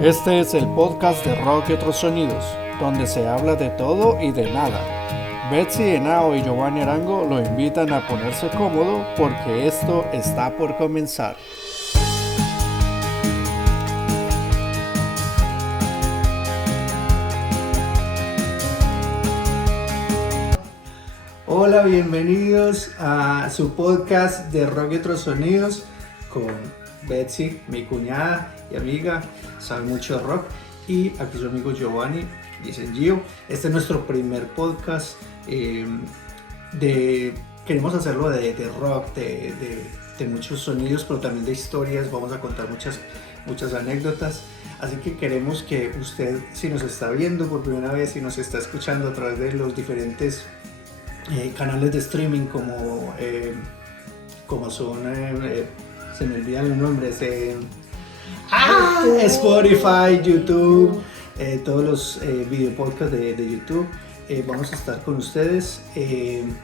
Este es el podcast de Rock y otros sonidos, donde se habla de todo y de nada. Betsy Henao y Giovanni Arango lo invitan a ponerse cómodo porque esto está por comenzar. Hola, bienvenidos a su podcast de Rock y otros sonidos con Betsy, mi cuñada y amiga, sabe mucho de rock, y aquí su amigo Giovanni, dicen Gio. Este es nuestro primer podcast. Queremos hacerlo de rock, de muchos sonidos, pero también de historias. Vamos a contar muchas anécdotas. Así que queremos que usted, si nos está viendo por primera vez, si nos está escuchando a través de los diferentes canales de streaming como son, se me olvidan los nombres, Spotify, YouTube, todos los video podcasts de YouTube. Vamos a estar con ustedes,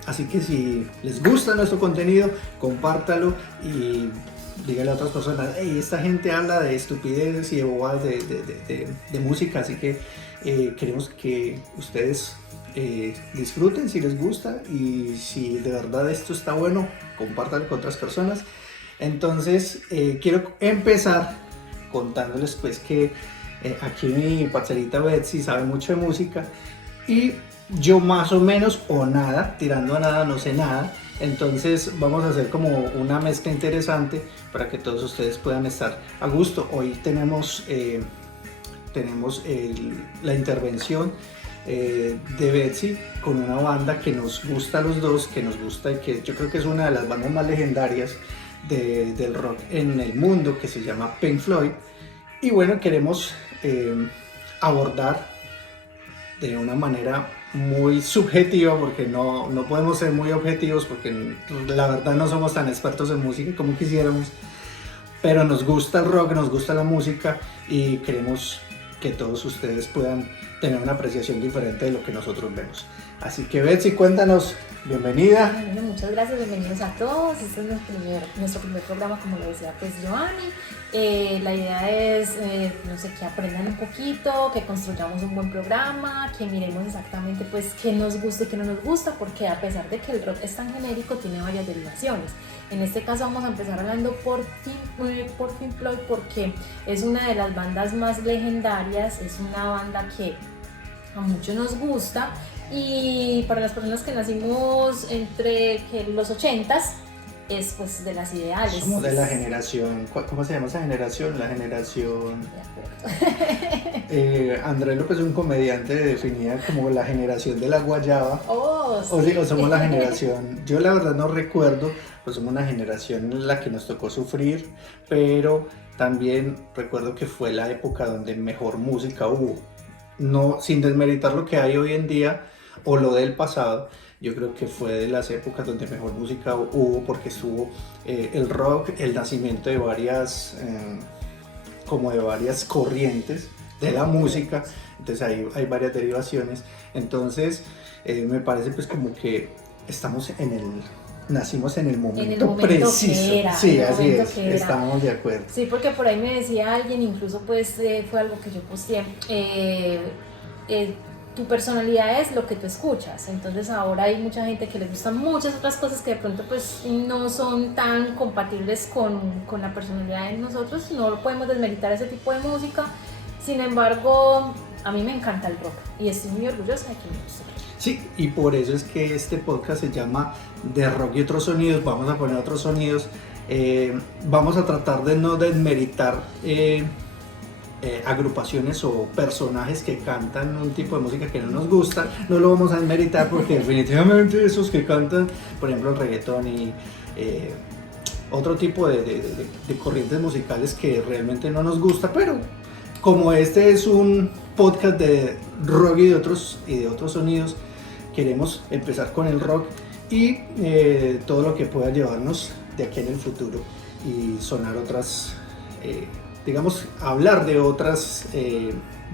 así que si les gusta nuestro contenido, compártalo y díganle a otras personas: hey, esta gente habla de estupideces y de bobadas de música, así que queremos que ustedes disfruten si les gusta, y si de verdad esto está bueno, compártanlo con otras personas. Entonces quiero empezar contándoles pues que aquí mi parcerita Betsy sabe mucho de música y yo más o menos o nada, tirando a nada, no sé nada. Entonces vamos a hacer como una mezcla interesante para que todos ustedes puedan estar a gusto. Hoy tenemos la intervención de Betsy con una banda que nos gusta a los dos, que nos gusta y que yo creo que es una de las bandas más legendarias del rock en el mundo, que se llama Pink Floyd. Y bueno, queremos abordar de una manera muy subjetiva, porque no podemos ser muy objetivos, porque la verdad no somos tan expertos en música como quisiéramos, pero nos gusta el rock, nos gusta la música y queremos que todos ustedes puedan tener una apreciación diferente de lo que nosotros vemos. Así que Betsy, cuéntanos, bienvenida. Bueno, muchas gracias, bienvenidos a todos. Este es nuestro primer programa, como lo decía pues Giovanni. La idea es, que aprendan un poquito, que construyamos un buen programa, que miremos exactamente pues qué nos gusta y qué no nos gusta, porque a pesar de que el rock es tan genérico, tiene varias derivaciones. En este caso vamos a empezar hablando por Pink Floyd, porque es una de las bandas más legendarias, es una banda que a muchos nos gusta, y para las personas que nacimos entre los 80s, es pues de las ideales. Somos de la generación, ¿cómo se llama esa generación? La generación... Andrés López, un comediante, definía como la generación de la guayaba. Oh, sí. O digo, somos la generación, yo la verdad no recuerdo, pues somos una generación en la que nos tocó sufrir, pero también recuerdo que fue la época donde mejor música hubo. No, sin desmeritar lo que hay hoy en día o lo del pasado, yo creo que fue de las épocas donde mejor música hubo, porque estuvo el rock, el nacimiento de varias corrientes de la música. Entonces hay varias derivaciones. Entonces me parece pues como que nacimos en el momento preciso. Sí, así es, estamos de acuerdo. Sí, porque por ahí me decía alguien, incluso pues fue algo que yo posteé, tu personalidad es lo que tú escuchas. Entonces ahora hay mucha gente que les gustan muchas otras cosas que de pronto pues no son tan compatibles con la personalidad de nosotros. No podemos desmeritar ese tipo de música. Sin embargo, a mí me encanta el rock y estoy muy orgullosa de que me guste. Sí, y por eso es que este podcast se llama De Rock y otros sonidos. Vamos a poner otros sonidos. Vamos a tratar de no desmeritar agrupaciones o personajes que cantan un tipo de música que no nos gusta. No lo vamos a desmeritar, porque definitivamente esos que cantan, por ejemplo, el reggaetón y otro tipo de corrientes musicales que realmente no nos gusta, pero como este es un podcast de rock y de otros sonidos, queremos empezar con el rock y todo lo que pueda llevarnos de aquí en el futuro y sonar otras, hablar de otras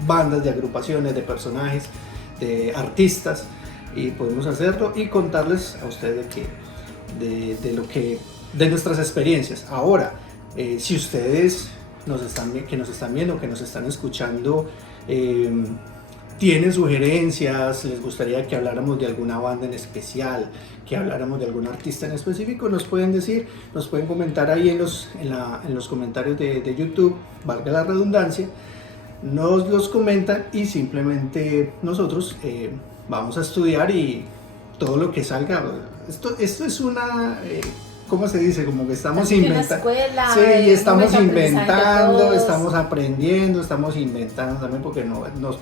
bandas, de agrupaciones, de personajes, de artistas, y podemos hacerlo y contarles a ustedes de nuestras experiencias. Ahora, si ustedes que nos están viendo, que nos están escuchando, tienen sugerencias, les gustaría que habláramos de alguna banda en especial, que habláramos de algún artista en específico, nos pueden decir, nos pueden comentar ahí en los comentarios de YouTube, valga la redundancia, nos los comentan y simplemente nosotros vamos a estudiar y todo lo que salga. Esto es una... ¿cómo se dice? Como que estamos inventando. Sí, estamos inventando, estamos aprendiendo, estamos inventando también, porque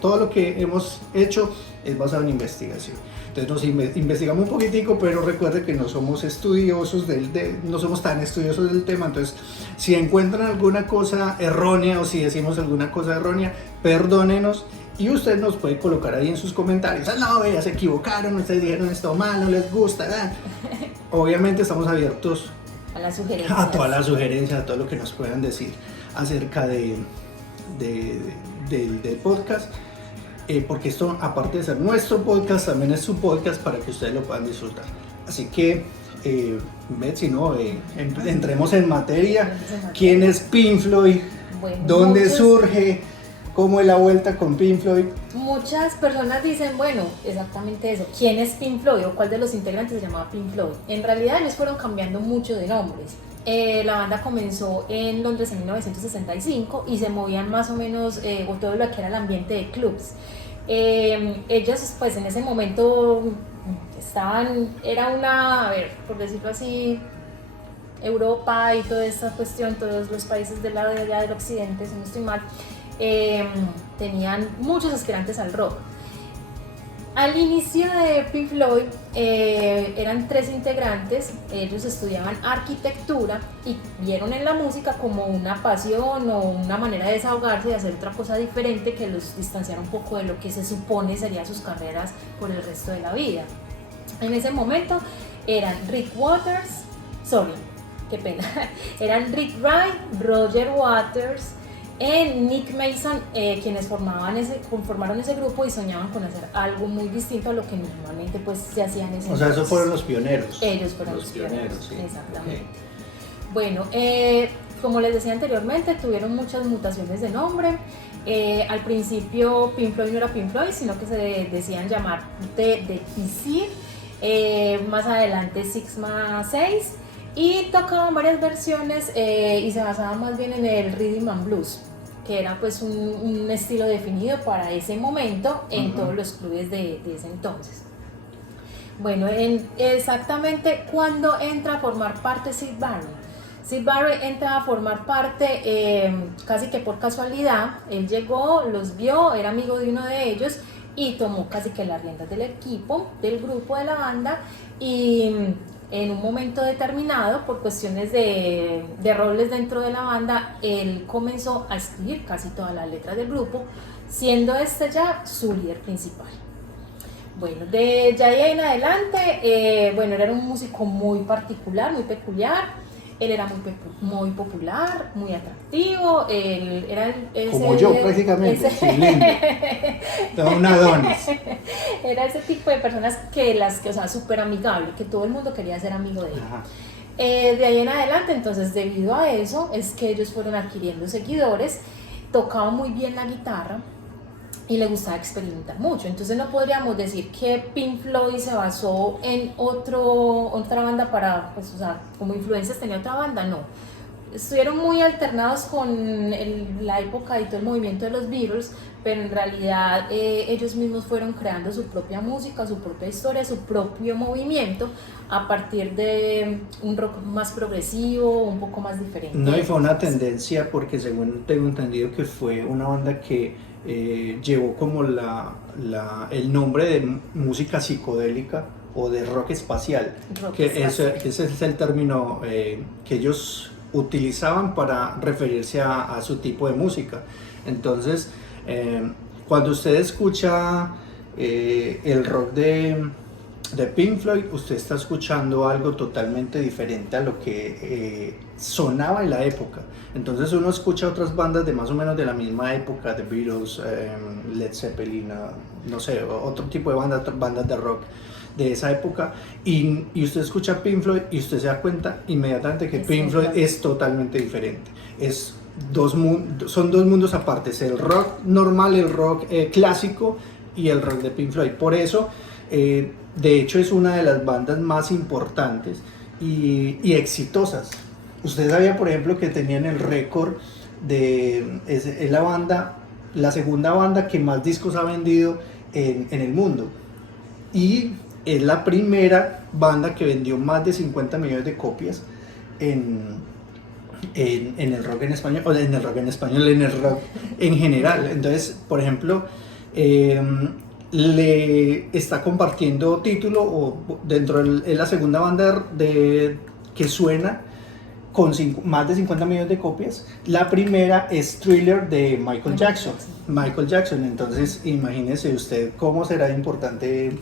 todo lo que hemos hecho es basado en investigación. Entonces nos investigamos un poquitico, pero recuerde que no somos estudiosos no somos tan estudiosos del tema. Entonces, si encuentran alguna cosa errónea o si decimos alguna cosa errónea, perdónenos. Y usted nos puede colocar ahí en sus comentarios, no, vea, se equivocaron, ustedes dijeron esto mal, no les gusta, ¿verdad? Obviamente estamos abiertos a las sugerencias. A todas las sugerencias, a todo lo que nos puedan decir acerca del podcast, porque esto, aparte de ser nuestro podcast, también es su podcast para que ustedes lo puedan disfrutar. Así que, Betsy, ¿no? Entremos en materia. ¿Quién es Pink Floyd? Bueno, ¿Dónde surge? ¿Cómo es la vuelta con Pink Floyd? Muchas personas dicen, bueno, exactamente eso, ¿quién es Pink Floyd o cuál de los integrantes se llamaba Pink Floyd? En realidad ellos fueron cambiando mucho de nombres. La banda comenzó en Londres en 1965 y se movían más o menos con todo lo que era el ambiente de clubs. Ellos pues en ese momento era una, a ver, por decirlo así, Europa y toda esta cuestión, todos los países del lado de allá del occidente, si no estoy mal, tenían muchos aspirantes al rock. Al inicio de Pink Floyd eran 3 integrantes, ellos estudiaban arquitectura y vieron en la música como una pasión o una manera de desahogarse, de hacer otra cosa diferente que los distanciara un poco de lo que se supone serían sus carreras por el resto de la vida. En ese momento eran Rick Wright, Roger Waters, Nick Mason, quienes conformaron ese grupo y soñaban con hacer algo muy distinto a lo que normalmente pues se hacía en ese momento. O sea, esos fueron los pioneros. Ellos fueron los pioneros, sí. Exactamente. Okay. Bueno, como les decía anteriormente, tuvieron muchas mutaciones de nombre. Al principio Pink Floyd no era Pink Floyd, sino que se decían llamar de PC, más adelante Sigma 6, y tocaban varias versiones y se basaban más bien en el Rhythm and Blues, que era pues un estilo definido para ese momento en todos los clubes de ese entonces. Bueno, exactamente cuando entra a formar parte Syd Barrett. Syd Barrett entra a formar parte casi que por casualidad. Él llegó, los vio, era amigo de uno de ellos y tomó casi que las riendas del equipo, del grupo, de la banda, y en un momento determinado, por cuestiones de roles dentro de la banda, él comenzó a escribir casi todas las letras del grupo, siendo ya su líder principal. Bueno, de ahí en adelante, bueno, él era un músico muy particular, muy peculiar. Él era muy popular, muy atractivo. Él era como yo, prácticamente, un Adonis. Era ese tipo de personas o sea, súper amigable, que todo el mundo quería ser amigo de él. De ahí en adelante, entonces, debido a eso, es que ellos fueron adquiriendo seguidores. Tocaba muy bien la guitarra y le gustaba experimentar mucho. Entonces no podríamos decir que Pink Floyd se basó en otra banda para, pues, o sea, como influencias tenía otra banda, no. Estuvieron muy alternados con la época y todo el movimiento de los Beatles, pero en realidad ellos mismos fueron creando su propia música, su propia historia, su propio movimiento a partir de un rock más progresivo, un poco más diferente. No, y fue una tendencia porque según tengo entendido que fue una banda que llevó como el nombre de música psicodélica o de rock espacial, ese es el término que ellos utilizaban para referirse a su tipo de música. Entonces, cuando usted escucha el rock de Pink Floyd, usted está escuchando algo totalmente diferente a lo que sonaba en la época. Entonces uno escucha otras bandas de más o menos de la misma época, The Beatles, Led Zeppelin, no sé, otro tipo de bandas de rock de esa época, y usted escucha Pink Floyd y usted se da cuenta inmediatamente que Pink Floyd es totalmente diferente. Es son dos mundos aparte, el rock normal, el rock clásico y el rock de Pink Floyd. Por eso, de hecho, es una de las bandas más importantes y exitosas. Usted sabía, por ejemplo, que tenían el récord es la banda, la segunda banda que más discos ha vendido en el mundo. Y es la primera banda que vendió más de 50 millones de copias en el rock en español, o en el rock en español, en el rock en general. Entonces, por ejemplo, le está compartiendo título, o dentro es la segunda banda que suena con más de 50 millones de copias. La primera es Thriller de Michael Jackson. Entonces, imagínese usted cómo será importante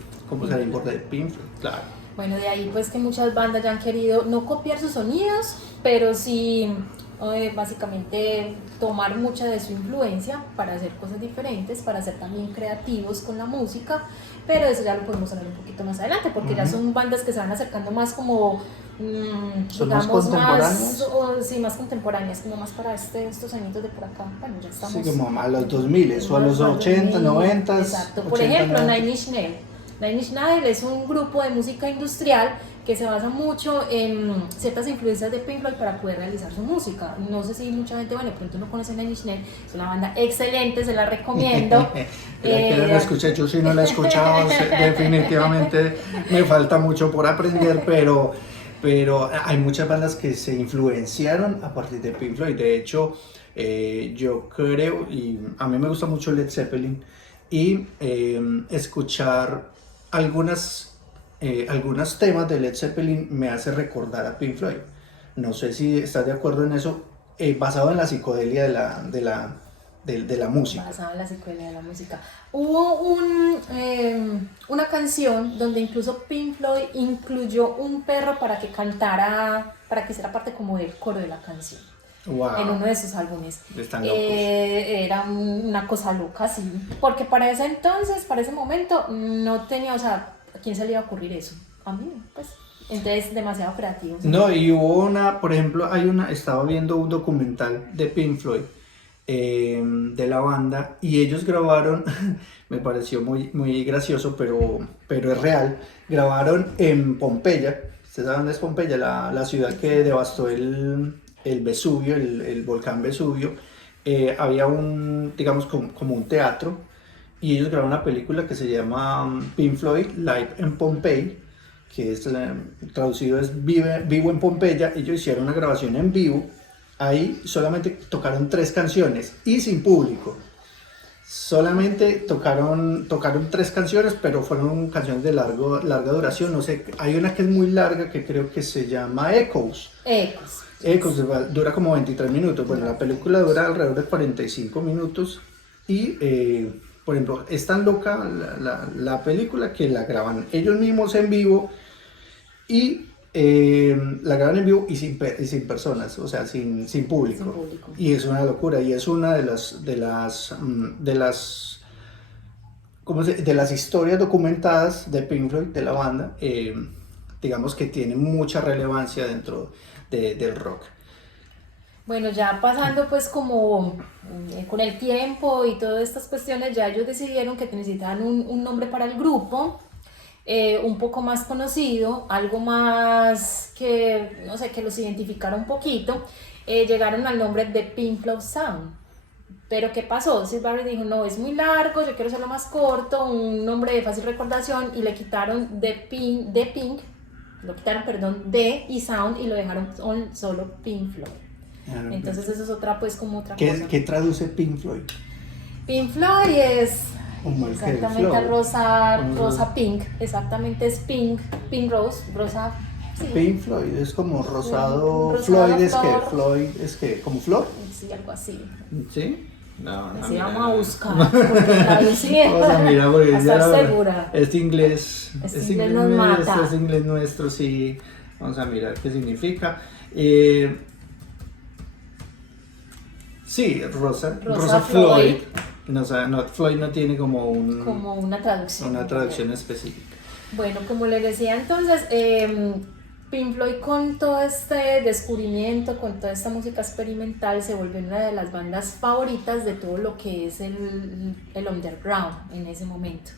Pink Floyd. Claro. Bueno, de ahí pues que muchas bandas ya han querido no copiar sus sonidos, pero sí básicamente tomar mucha de su influencia para hacer cosas diferentes, para ser también creativos con la música, pero eso ya lo podemos hablar un poquito más adelante, porque ya son bandas que se van acercando más como, ¿Son digamos, más contemporáneas? más contemporáneas, como más para estos añitos de por acá. Bueno, ya estamos. Sí, como a los 2000 o a los 80, 90. Exacto, por ejemplo, Nine Inch Nails. Nine Inch Nails es un grupo de música industrial que se basa mucho en ciertas influencias de Pink Floyd para poder realizar su música. No sé si mucha gente, bueno, de pronto no conoce Nine Inch Nails, es una banda excelente, se la recomiendo. Que la escuché, yo sí no la he escuchado, definitivamente me falta mucho por aprender, pero hay muchas bandas que se influenciaron a partir de Pink Floyd. De hecho, yo creo, y a mí me gusta mucho Led Zeppelin, y escuchar algunos temas de Led Zeppelin me hace recordar a Pink Floyd. No sé si estás de acuerdo en eso, basado en la psicodelia de la música. Basado en la psicodelia de la música. Hubo una canción donde incluso Pink Floyd incluyó un perro para que cantara, para que hiciera parte como del coro de la canción. Wow. En uno de sus álbumes. Están locos. Era una cosa loca, sí. Porque para ese entonces, para ese momento, no tenía, o sea, ¿a quién se le iba a ocurrir eso? A mí, pues. Entonces, demasiado creativo. ¿Sí? No, y hubo por ejemplo, estaba viendo un documental de Pink Floyd, de la banda, y ellos grabaron, me pareció muy, muy gracioso, pero es real, grabaron en Pompeya. ¿Ustedes saben dónde es Pompeya? La ciudad que devastó el Vesubio, el volcán Vesubio. Había digamos, como un teatro, y ellos grabaron una película que se llama Pink Floyd Live in Pompeii, que traducido es Vivo en Pompeya. Ellos hicieron una grabación en vivo, ahí solamente tocaron 3 canciones y sin público. Solamente tocaron 3 canciones, pero fueron canciones de larga duración. No sé, hay una que es muy larga que creo que se llama Echoes, dura como 23 minutos. Bueno, la película dura alrededor de 45 minutos y, por ejemplo, es tan loca la película que la graban ellos mismos en vivo y la graban en vivo y sin personas, o sea, sin público. Y es una locura, y es una de las historias documentadas de Pink Floyd, de la banda, digamos que tiene mucha relevancia dentro del rock. Bueno, ya pasando pues como con el tiempo y todas estas cuestiones, ya ellos decidieron que necesitaban un nombre para el grupo, un poco más conocido, algo más que, no sé, que los identificara un poquito. Llegaron al nombre de Pink Floyd Sound. Pero ¿qué pasó? Syd Barrett dijo, no, es muy largo, yo quiero hacerlo más corto, un nombre de fácil recordación, y le quitaron D y Sound, y lo dejaron solo Pink Floyd. Entonces eso es otra cosa. ¿Qué traduce Pink Floyd? Pink Floyd es exactamente rosa pink, exactamente es pink rose, rosa. Sí. Pink Floyd es como rosado, Floyd es que como flor. Sí, algo así. ¿Sí? No, así vamos a buscar, porque traduciendo, vamos a mirar, porque estar segura. Este inglés nos mata. Este inglés nuestro, sí. Vamos a mirar qué significa. Sí, rosa Floyd. No, Floyd no tiene como una traducción. Una traducción específica. Bueno, como les decía entonces, Pink Floyd, con todo este descubrimiento, con toda esta música experimental, se volvió una de las bandas favoritas de todo lo que es el underground en ese momento.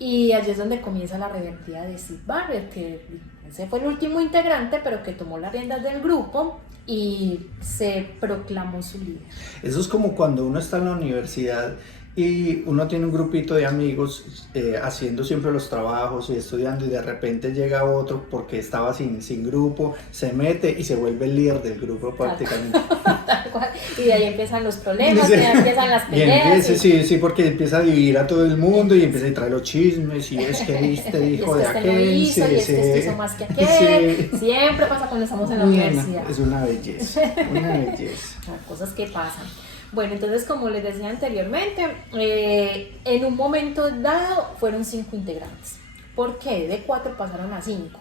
Y allí es donde comienza la rebeldía de Syd Barrett, que ese fue el último integrante, pero que tomó las riendas del grupo y se proclamó su líder. Eso es como cuando uno está en la universidad y uno tiene un grupito de amigos haciendo siempre los trabajos y estudiando, y de repente llega otro porque estaba sin grupo, se mete y se vuelve el líder del grupo prácticamente. Tal cual. Y de ahí empiezan los problemas, sí. Y ahí empiezan las peleas. Sí, porque empieza a dividir a todo el mundo y empieza a traer los chismes, y es que este dijo de aquel. No hizo, y es que este hizo más que aquel. Sí. Siempre pasa cuando estamos en la universidad. Es una belleza, una belleza. Cosas que pasan. Bueno, entonces, como les decía anteriormente, en un momento dado fueron 5 integrantes. ¿Por qué? De 4 pasaron a 5.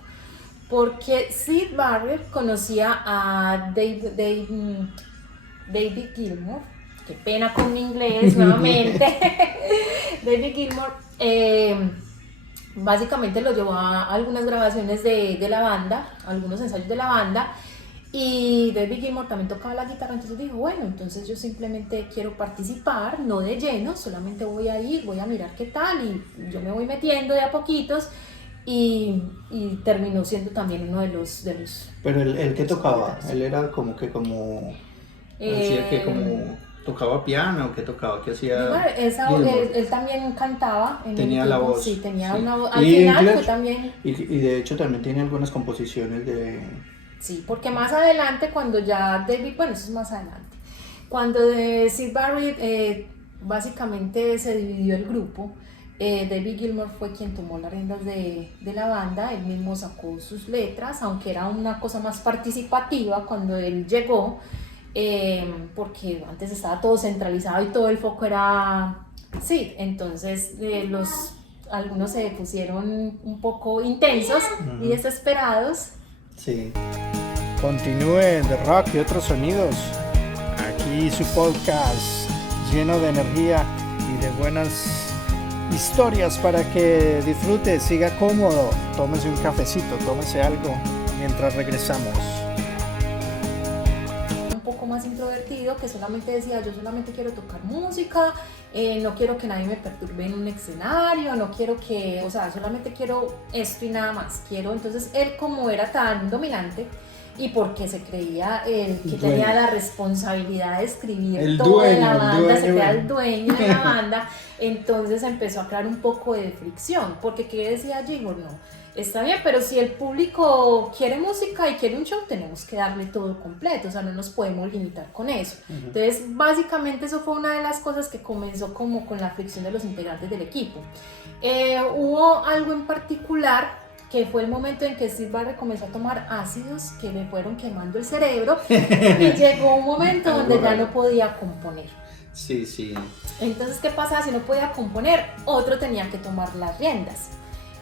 Porque Syd Barrett conocía a David Gilmour, qué pena con mi inglés nuevamente. David Gilmour básicamente lo llevó a algunas grabaciones de la banda, algunos ensayos de la banda. Y David Gilmour también tocaba la guitarra, entonces dijo, bueno, entonces yo simplemente quiero participar, no de lleno, solamente voy a ir, voy a mirar qué tal, y yo me voy metiendo de a poquitos, y terminó siendo también uno de los... Pero el que tocaba, él era como decía que como tocaba piano, que tocaba, que hacía... Bueno, él también cantaba. Tenía la voz. Sí, tenía una voz. Al final fue también... Y de hecho también tiene algunas composiciones de... Sí, porque más adelante, cuando ya David, bueno, eso es más adelante, cuando Syd Barrett básicamente se dividió el grupo, David Gilmour fue quien tomó las riendas de la banda, él mismo sacó sus letras, aunque era una cosa más participativa cuando él llegó, porque antes estaba todo centralizado y todo el foco era Syd, entonces algunos se pusieron un poco intensos y desesperados. Sí. Continúe The Rock y otros sonidos. Aquí su podcast lleno de energía y de buenas historias para que disfrute, siga cómodo, tómese un cafecito, tómese algo mientras regresamos. Un poco más introvertido, que solamente decía, yo solamente quiero tocar música, no quiero que nadie me perturbe en un escenario, no quiero que, o sea, solamente quiero esto y nada más. Entonces él, como era tan dominante y porque se creía que tenía la responsabilidad de escribir todo de la banda, se creía el dueño de la banda, entonces empezó a crear un poco de fricción, porque ¿qué decía Gilmour? No, está bien, pero si el público quiere música y quiere un show, tenemos que darle todo completo, o sea, no nos podemos limitar con eso. Entonces, básicamente eso fue una de las cosas que comenzó como con la fricción de los integrantes del equipo. Hubo algo en particular que fue el momento en que Syd Barrett comenzó a tomar ácidos que me fueron quemando el cerebro y llegó un momento donde ya no podía componer. Sí, sí. Entonces, ¿qué pasaba? Si no podía componer, otro tenía que tomar las riendas.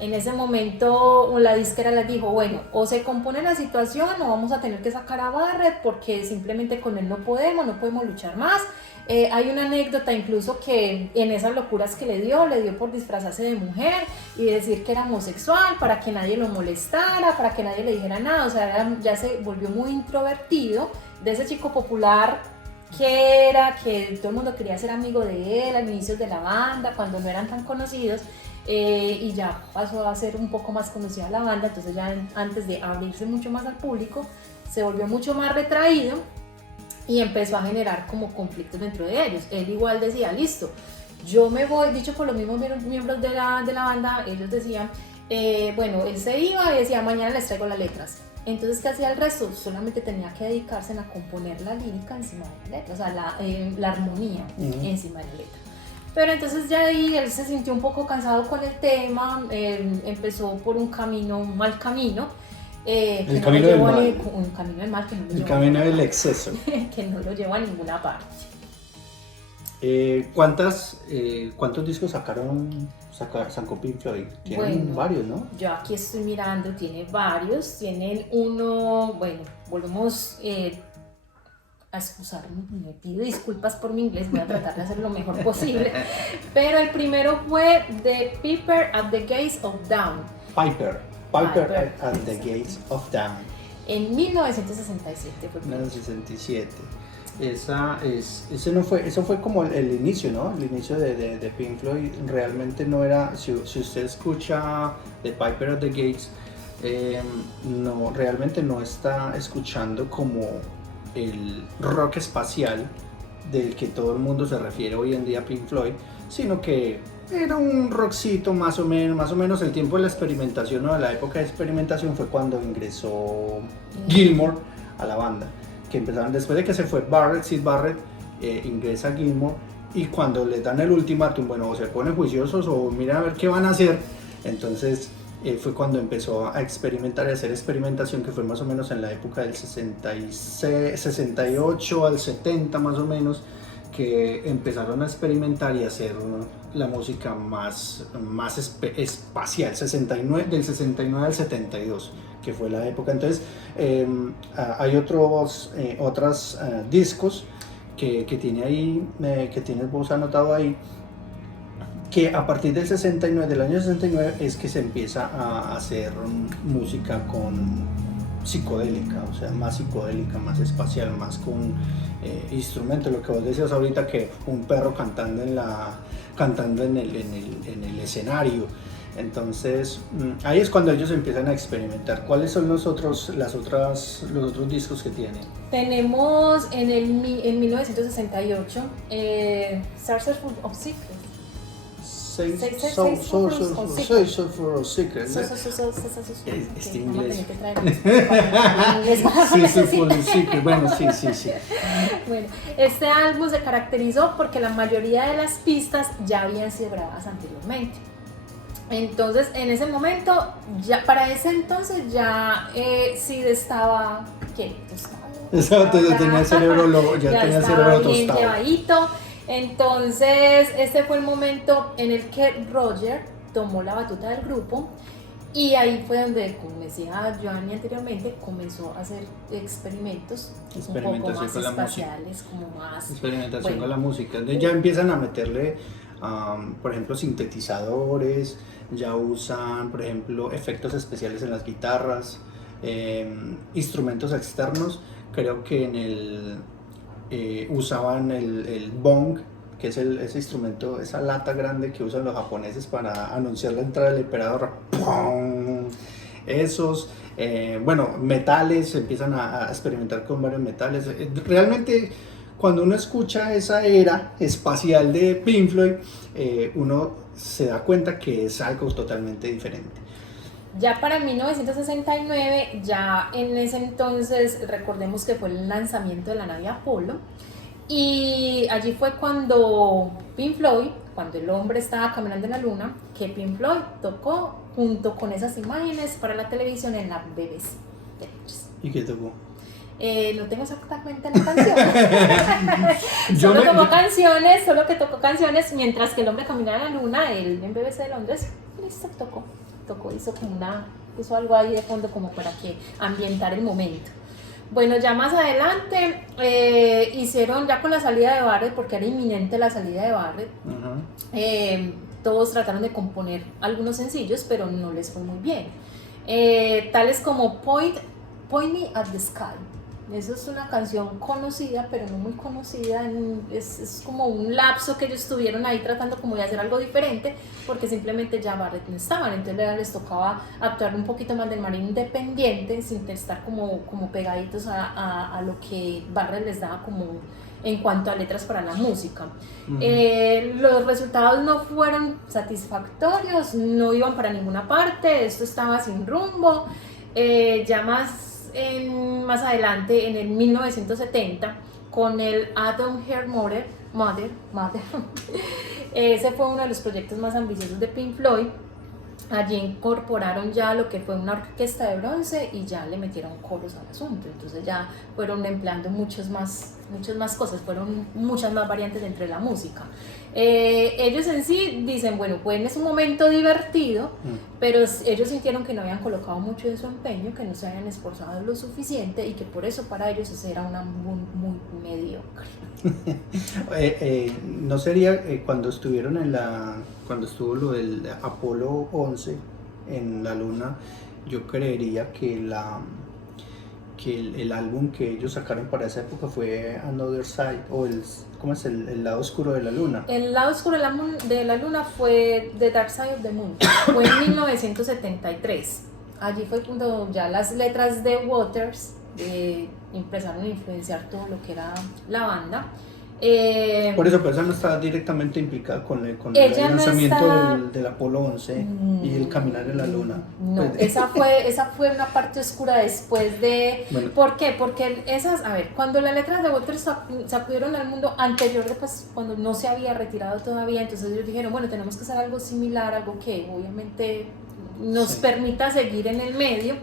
En ese momento la disquera les dijo, bueno, o se compone la situación o vamos a tener que sacar a Barrett porque simplemente con él no podemos luchar más. Hay una anécdota incluso que en esas locuras que le dio por disfrazarse de mujer y decir que era homosexual para que nadie lo molestara, para que nadie le dijera nada, o sea, ya se volvió muy introvertido de ese chico popular que todo el mundo quería ser amigo de él al inicio de la banda, cuando no eran tan conocidos. Y ya pasó a ser un poco más conocida la banda, entonces ya antes de abrirse mucho más al público, se volvió mucho más retraído y empezó a generar como conflictos dentro de ellos. Él igual decía, listo, yo me voy, dicho por los mismos miembros de la banda, ellos decían, bueno, él se iba y decía, mañana les traigo las letras. Entonces, ¿qué hacía el resto? Solamente tenía que dedicarse a componer la lírica encima de la letra, o sea, la armonía encima de la letra. Pero entonces ya ahí él se sintió un poco cansado con el tema, empezó por un mal camino. El camino del mal. Un camino del mal que no lo lleva. El camino del exceso. Que no lo lleva a ninguna parte. ¿Cuántos discos sacó Pink Floyd? Tienen varios, ¿no? Yo aquí estoy mirando, tiene varios. Tienen uno, bueno, volvemos a excusarme, me pido disculpas por mi inglés, voy a tratar de hacer lo mejor posible. Pero el primero fue The Piper at the Gates of Dawn. Piper at the Gates of Dawn. En 1967 fue. 1967. Eso fue como el inicio, ¿no? El inicio de Pink Floyd. Realmente no era, si usted escucha The Piper at the Gates, no, realmente no está escuchando como el rock espacial del que todo el mundo se refiere hoy en día a Pink Floyd, sino que era un rockcito más o menos el tiempo de la experimentación, ¿no? La época de experimentación fue cuando ingresó Gilmour a la banda, que empezaron después de que se fue Sid Barrett, ingresa Gilmour, y cuando les dan el ultimátum, bueno, o se ponen juiciosos o miren a ver qué van a hacer, entonces fue cuando empezó a experimentar y a hacer experimentación, que fue más o menos en la época del 68 al 70 más o menos, que empezaron a experimentar y a hacer la música más espacial, del 69 al 72, que fue la época. Entonces hay otros discos que tiene ahí, que tienes vos anotado ahí, que a partir del 69, del año 69 es que se empieza a hacer música psicodélica, o sea, más psicodélica, más espacial, más con instrumentos, lo que vos decías ahorita, que un perro cantando en el escenario. Entonces ahí es cuando ellos empiezan a experimentar. ¿Cuáles son los otros discos que tienen? Tenemos en 1968 Searchers of Secrets. For Secrets. Este inglés. Bueno, sí. Bueno, este álbum se caracterizó porque la mayoría de las pistas ya habían sido grabadas anteriormente. Entonces, en ese momento, para ese entonces ya Sid estaba Exacto, ya tenía el cerebro bien tostado. Llevadito. Entonces, este fue el momento en el que Roger tomó la batuta del grupo, y ahí fue donde, como decía Joanny anteriormente, comenzó a hacer experimentos un poco más espaciales, como más experimentación con la música. Entonces ya empiezan a meterle, por ejemplo, sintetizadores, ya usan, por ejemplo, efectos especiales en las guitarras, instrumentos externos. Creo que usaban el bong, que es ese instrumento, esa lata grande que usan los japoneses para anunciar la entrada del emperador. ¡Pum! Esos, metales, empiezan a experimentar con varios metales. Realmente, cuando uno escucha esa era espacial de Pink Floyd, uno se da cuenta que es algo totalmente diferente. Ya para 1969, ya en ese entonces, recordemos que fue el lanzamiento de la nave Apolo, y allí fue cuando Pink Floyd, cuando el hombre estaba caminando en la luna, que Pink Floyd tocó junto con esas imágenes para la televisión en la BBC. ¿Y qué tocó? No tengo exactamente la canción. Solo que tocó canciones mientras que el hombre caminaba en la luna, él en BBC de Londres, listo, tocó, hizo algo ahí de fondo como para que ambientar el momento. Bueno, ya más adelante hicieron, ya con la salida de Barrett, porque era inminente la salida de Barrett, todos trataron de componer algunos sencillos, pero no les fue muy bien, tales como Point Me at the Sky. Eso es una canción conocida, pero no muy conocida. Es como un lapso que ellos tuvieron ahí tratando como de hacer algo diferente, porque simplemente ya Barrett no estaban. Entonces les tocaba actuar un poquito más de manera independiente, sin estar como pegaditos a lo que Barrett les daba como en cuanto a letras para la música. Los resultados no fueron satisfactorios, no iban para ninguna parte, esto estaba sin rumbo. Ya más adelante, en el 1970, con el Atom Heart Mother, ese fue uno de los proyectos más ambiciosos de Pink Floyd. Allí incorporaron ya lo que fue una orquesta de bronce y ya le metieron coros al asunto. Entonces ya fueron empleando muchas más cosas, fueron muchas más variantes dentro de la música. Ellos en sí dicen, bueno, pues es un momento divertido, pero ellos sintieron que no habían colocado mucho de su empeño, que no se habían esforzado lo suficiente, y que por eso para ellos eso era una muy mediocre. ¿No sería cuando estuvieron cuando estuvo lo del Apolo 11 en la luna, yo creería que el álbum que ellos sacaron para esa época fue Another Side, o ¿cómo es? El lado oscuro de la luna. El lado oscuro de la luna fue The Dark Side of the Moon, fue en 1973. Allí fue cuando ya las letras de Waters empezaron a influenciar todo lo que era la banda. Por eso, pero esa no está directamente implicada con el ella lanzamiento no está, del Apolo 11 y el caminar en la luna. No, esa fue una parte oscura después de... Bueno. ¿Por qué? Porque cuando las letras de Waters sacudieron al mundo anterior, pues cuando no se había retirado todavía, entonces ellos dijeron, bueno, tenemos que hacer algo similar, algo que obviamente nos permita seguir en el medio.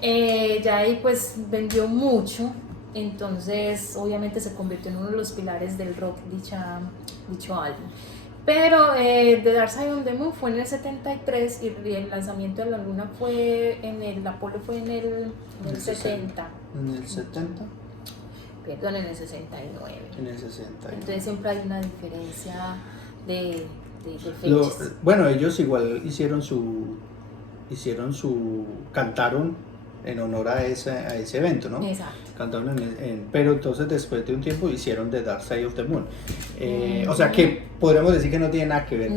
Ya ahí pues vendió mucho. Entonces, obviamente se convirtió en uno de los pilares del rock dicho álbum. Pero The Dark Side of the Moon fue en el 73 y el lanzamiento de la luna el Apolo fue en el 70. ¿En el 70? Perdón, en el 69. En el 69. Entonces siempre hay una diferencia de fechas. Bueno, ellos igual cantaron en honor a ese evento, ¿no? Exacto. Cantaron pero entonces después de un tiempo hicieron The Dark Side of the Moon. O sea que podríamos decir que no tiene nada que ver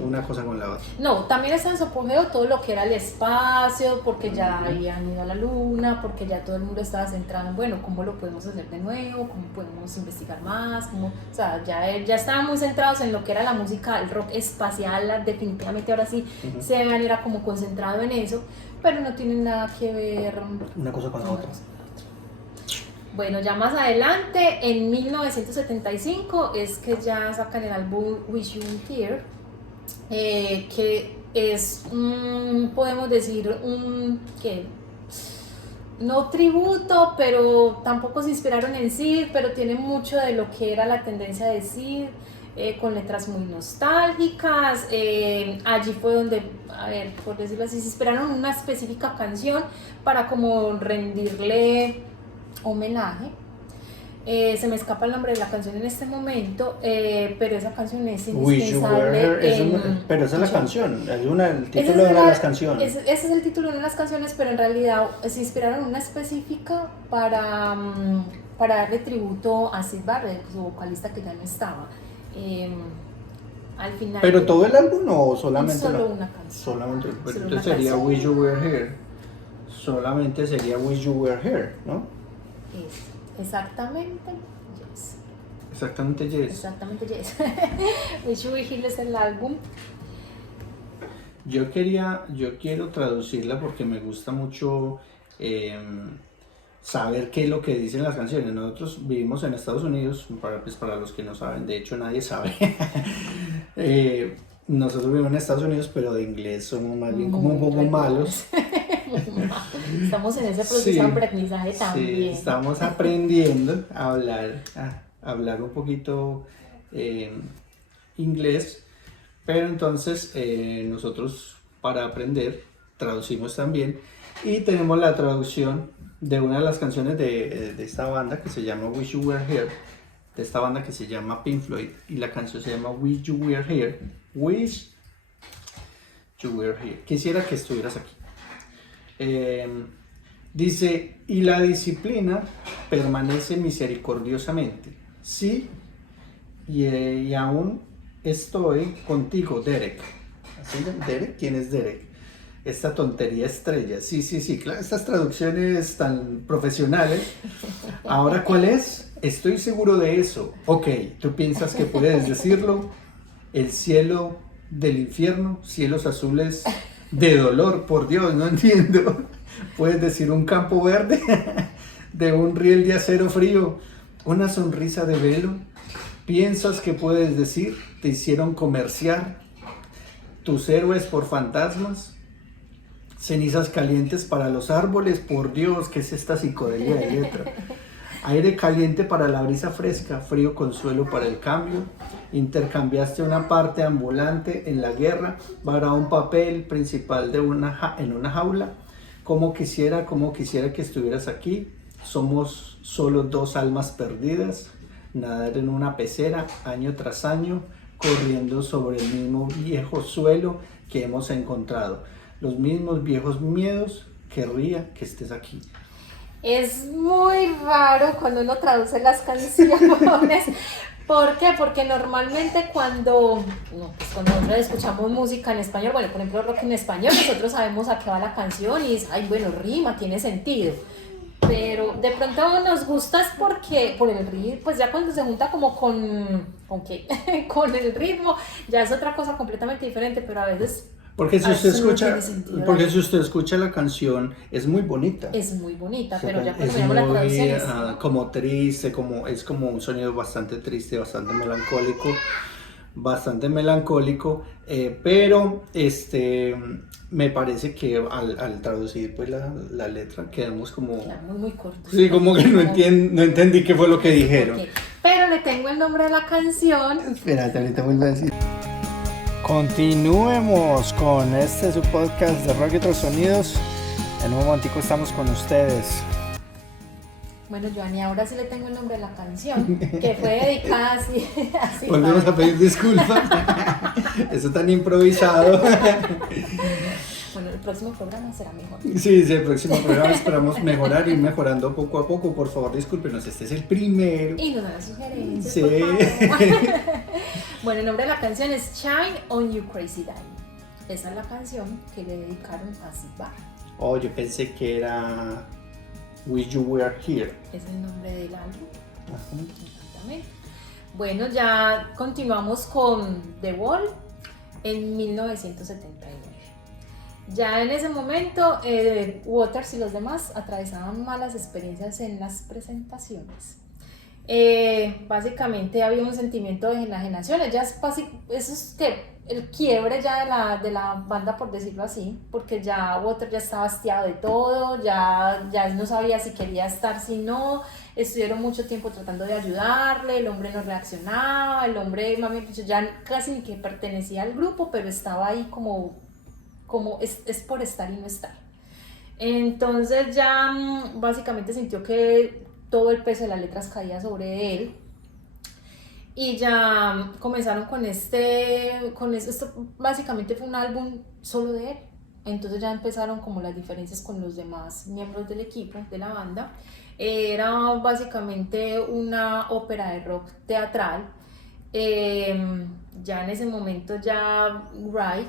una cosa con la otra. No, también está en su apogeo todo lo que era el espacio, porque ya habían ido a la luna, porque ya todo el mundo estaba centrado en, bueno, ¿cómo lo podemos hacer de nuevo? ¿Cómo podemos investigar más? O sea, ya estaban muy centrados en lo que era la música, el rock espacial, definitivamente ahora sí se era como concentrado en eso, pero no tienen nada que ver una cosa con la otra. Bueno, ya más adelante, en 1975, es que ya sacan el álbum Wish You Were Here, que es podemos decir no tributo, pero tampoco se inspiraron en Sid, pero tiene mucho de lo que era la tendencia de Sid, con letras muy nostálgicas. Allí fue donde, a ver, por decirlo así, se inspiraron en una específica canción para como rendirle homenaje. Se me escapa el nombre de la canción en este momento, pero esa canción es indispensable. Pero esa es la canción, el título de una de las canciones. Ese es el título de una de las canciones, pero en realidad se inspiraron en una específica para darle tributo a Syd Barrett, su vocalista que ya no estaba. Al final. ¿Pero todo el álbum o solamente? Solo una canción. Solamente, entonces sería Wish You Were Here. Solamente sería Wish You Were Here, ¿no? Exactamente, yes. Exactamente, yes. Exactamente, yes. Wish You Were Here es el álbum. Yo quiero traducirla porque me gusta mucho saber qué es lo que dicen las canciones. Nosotros vivimos en Estados Unidos, para los que no saben, de hecho nadie sabe. Nosotros vivimos en Estados Unidos, pero de inglés somos más bien como un poco malos. Estamos en ese proceso de aprendizaje también. Sí, estamos aprendiendo a hablar un poquito inglés, pero entonces nosotros para aprender traducimos también y tenemos la traducción de una de las canciones de esta banda que se llama Wish You Were Here, de esta banda que se llama Pink Floyd, y la canción se llama Wish You Were Here. Wish You Were Here. Quisiera que estuvieras aquí. Dice, y la disciplina permanece misericordiosamente. Sí, y aún estoy contigo, Derek. ¿Así? ¿Derek? ¿Quién es Derek? Esta tontería estrella. Sí, claro, estas traducciones tan profesionales. Ahora, ¿cuál es? Estoy seguro de eso. Ok, ¿tú piensas que puedes decirlo? El cielo del infierno, cielos azules de dolor, por Dios, no entiendo. Puedes decir un campo verde de un riel de acero frío, una sonrisa de velo. ¿Piensas que puedes decir? Te hicieron comerciar tus héroes por fantasmas. Cenizas calientes para los árboles, por Dios, ¿qué es esta psicodelia de letra? Aire caliente para la brisa fresca, frío consuelo para el cambio. Intercambiaste una parte ambulante en la guerra para un papel principal en una jaula. Como quisiera que estuvieras aquí. Somos solo dos almas perdidas, nadar en una pecera año tras año, corriendo sobre el mismo viejo suelo que hemos encontrado. los mismos viejos miedos, querría que estés aquí. Es muy raro cuando uno traduce las canciones. ¿Por qué? Porque normalmente cuando nosotros escuchamos música en español, bueno, por ejemplo rock en español, nosotros sabemos a qué va la canción y es, ay, bueno, rima, tiene sentido. Pero de pronto nos gusta es porque, por el ritmo, pues ya cuando se junta como ¿con qué? Con el ritmo, ya es otra cosa completamente diferente, pero a veces... Porque si usted escucha, sentido, porque si usted escucha la canción, es muy bonita. Es muy bonita, pero ya Es cuando miramos la muy traducción es... como triste, es como un sonido bastante triste, bastante melancólico, pero me parece que al traducir pues la letra quedamos como... Claro, muy corto. Sí, como que no entendí qué fue lo que dijeron. Pero le tengo el nombre de la canción. Espérate, ahorita vuelvo a decir. Continuemos con su podcast de Rock y otros sonidos. En un momentico estamos con ustedes. Bueno, Joanny, ahora sí le tengo el nombre de la canción, que fue dedicada así. Volvemos a pedir disculpas. Eso tan improvisado. Bueno, el próximo programa será mejor. Sí, el próximo programa esperamos mejorar y ir mejorando poco a poco. Por favor, discúlpenos, este es el primero. Y nos dan sugerencias, sí. por favor. Bueno, el nombre de la canción es Shine on You Crazy Diamond. Esa es la canción que le dedicaron a Syd Barrett. Oh, yo pensé que era Wish You Were Here. Es el nombre del álbum. Ajá. Exactamente. Bueno, ya continuamos con The Wall en 1979. Ya en ese momento, Waters y los demás atravesaban malas experiencias en las presentaciones. Básicamente había un sentimiento de enajenación. Eso es que el quiebre ya de la banda, por decirlo así, porque ya Waters ya estaba hastiado de todo, ya no sabía si quería estar, si no. Estuvieron mucho tiempo tratando de ayudarle, el hombre no reaccionaba, el hombre, mami, pues ya casi ni que pertenecía al grupo, pero estaba ahí como es por estar y no estar. Entonces ya básicamente sintió que todo el peso de las letras caía sobre él y ya comenzaron con esto básicamente fue un álbum solo de él. Entonces ya empezaron como las diferencias con los demás miembros del equipo, de la banda. Era básicamente una ópera de rock teatral. Ya en ese momento ya Wright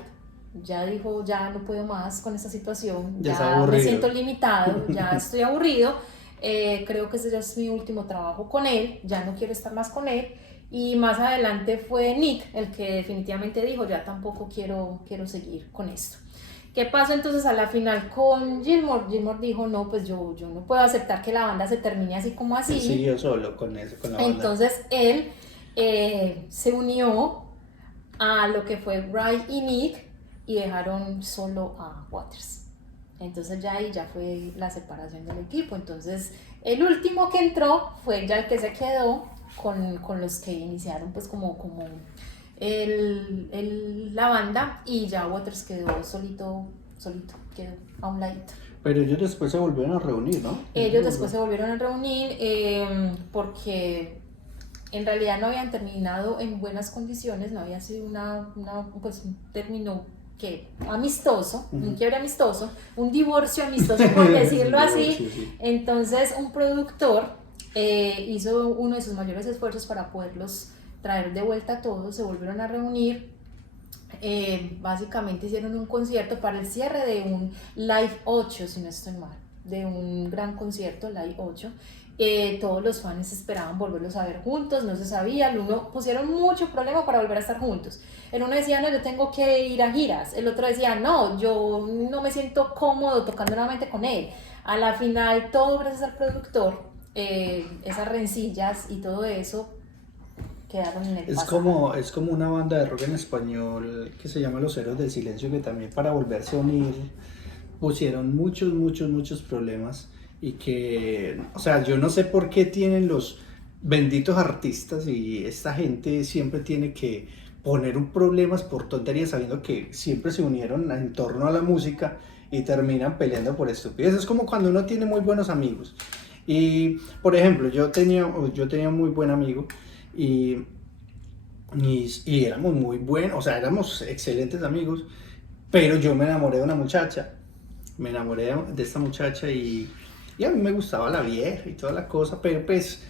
ya dijo, ya no puedo más con esta situación, ya me siento limitado, ya estoy aburrido, creo que ese ya es mi último trabajo con él, ya no quiero estar más con él. Y más adelante fue Nick el que definitivamente dijo, ya tampoco quiero seguir con esto. ¿Qué pasó entonces a la final con Gilmour? Gilmour dijo, no, pues yo no puedo aceptar que la banda se termine así como así. Sí, yo solo con la banda. Entonces él se unió a lo que fue Wright y Nick y dejaron solo a Waters. Entonces ya ahí ya fue la separación del equipo. Entonces el último que entró fue ya el que se quedó con los que iniciaron pues como la banda, y ya Waters quedó solito, quedó a un ladito. Pero ellos después se volvieron a reunir, ¿no? Ellos después se volvieron a reunir porque en realidad no habían terminado en buenas condiciones, no había sido pues un término amistoso, un quiebre amistoso, un divorcio amistoso, por decirlo así. Sí. Entonces un productor hizo uno de sus mayores esfuerzos para poderlos traer de vuelta a todos, se volvieron a reunir. Básicamente hicieron un concierto para el cierre de un Live 8, si no estoy mal, de un gran concierto, Live 8. Todos los fans esperaban volverlos a ver juntos, no se sabía, el uno pusieron mucho problema para volver a estar juntos. El uno decía, no, yo tengo que ir a giras, el otro decía, no, yo no me siento cómodo tocando nuevamente con él. A la final, todo gracias al productor, esas rencillas y todo eso quedaron en el pasado. Es como una banda de rock en español que se llama Los Héroes del Silencio, que también para volverse a unir pusieron muchos problemas, y que, o sea, yo no sé por qué tienen los benditos artistas y esta gente siempre tiene que poner un problemas por tonterías, sabiendo que siempre se unieron en torno a la música y terminan peleando por estupideces. Es como cuando uno tiene muy buenos amigos. Y, por ejemplo, yo tenía un muy buen amigo y éramos muy buenos, o sea, éramos excelentes amigos, pero yo me enamoré de una muchacha, me enamoré de esta muchacha y a mí me gustaba la vieja y toda la cosa, pero pues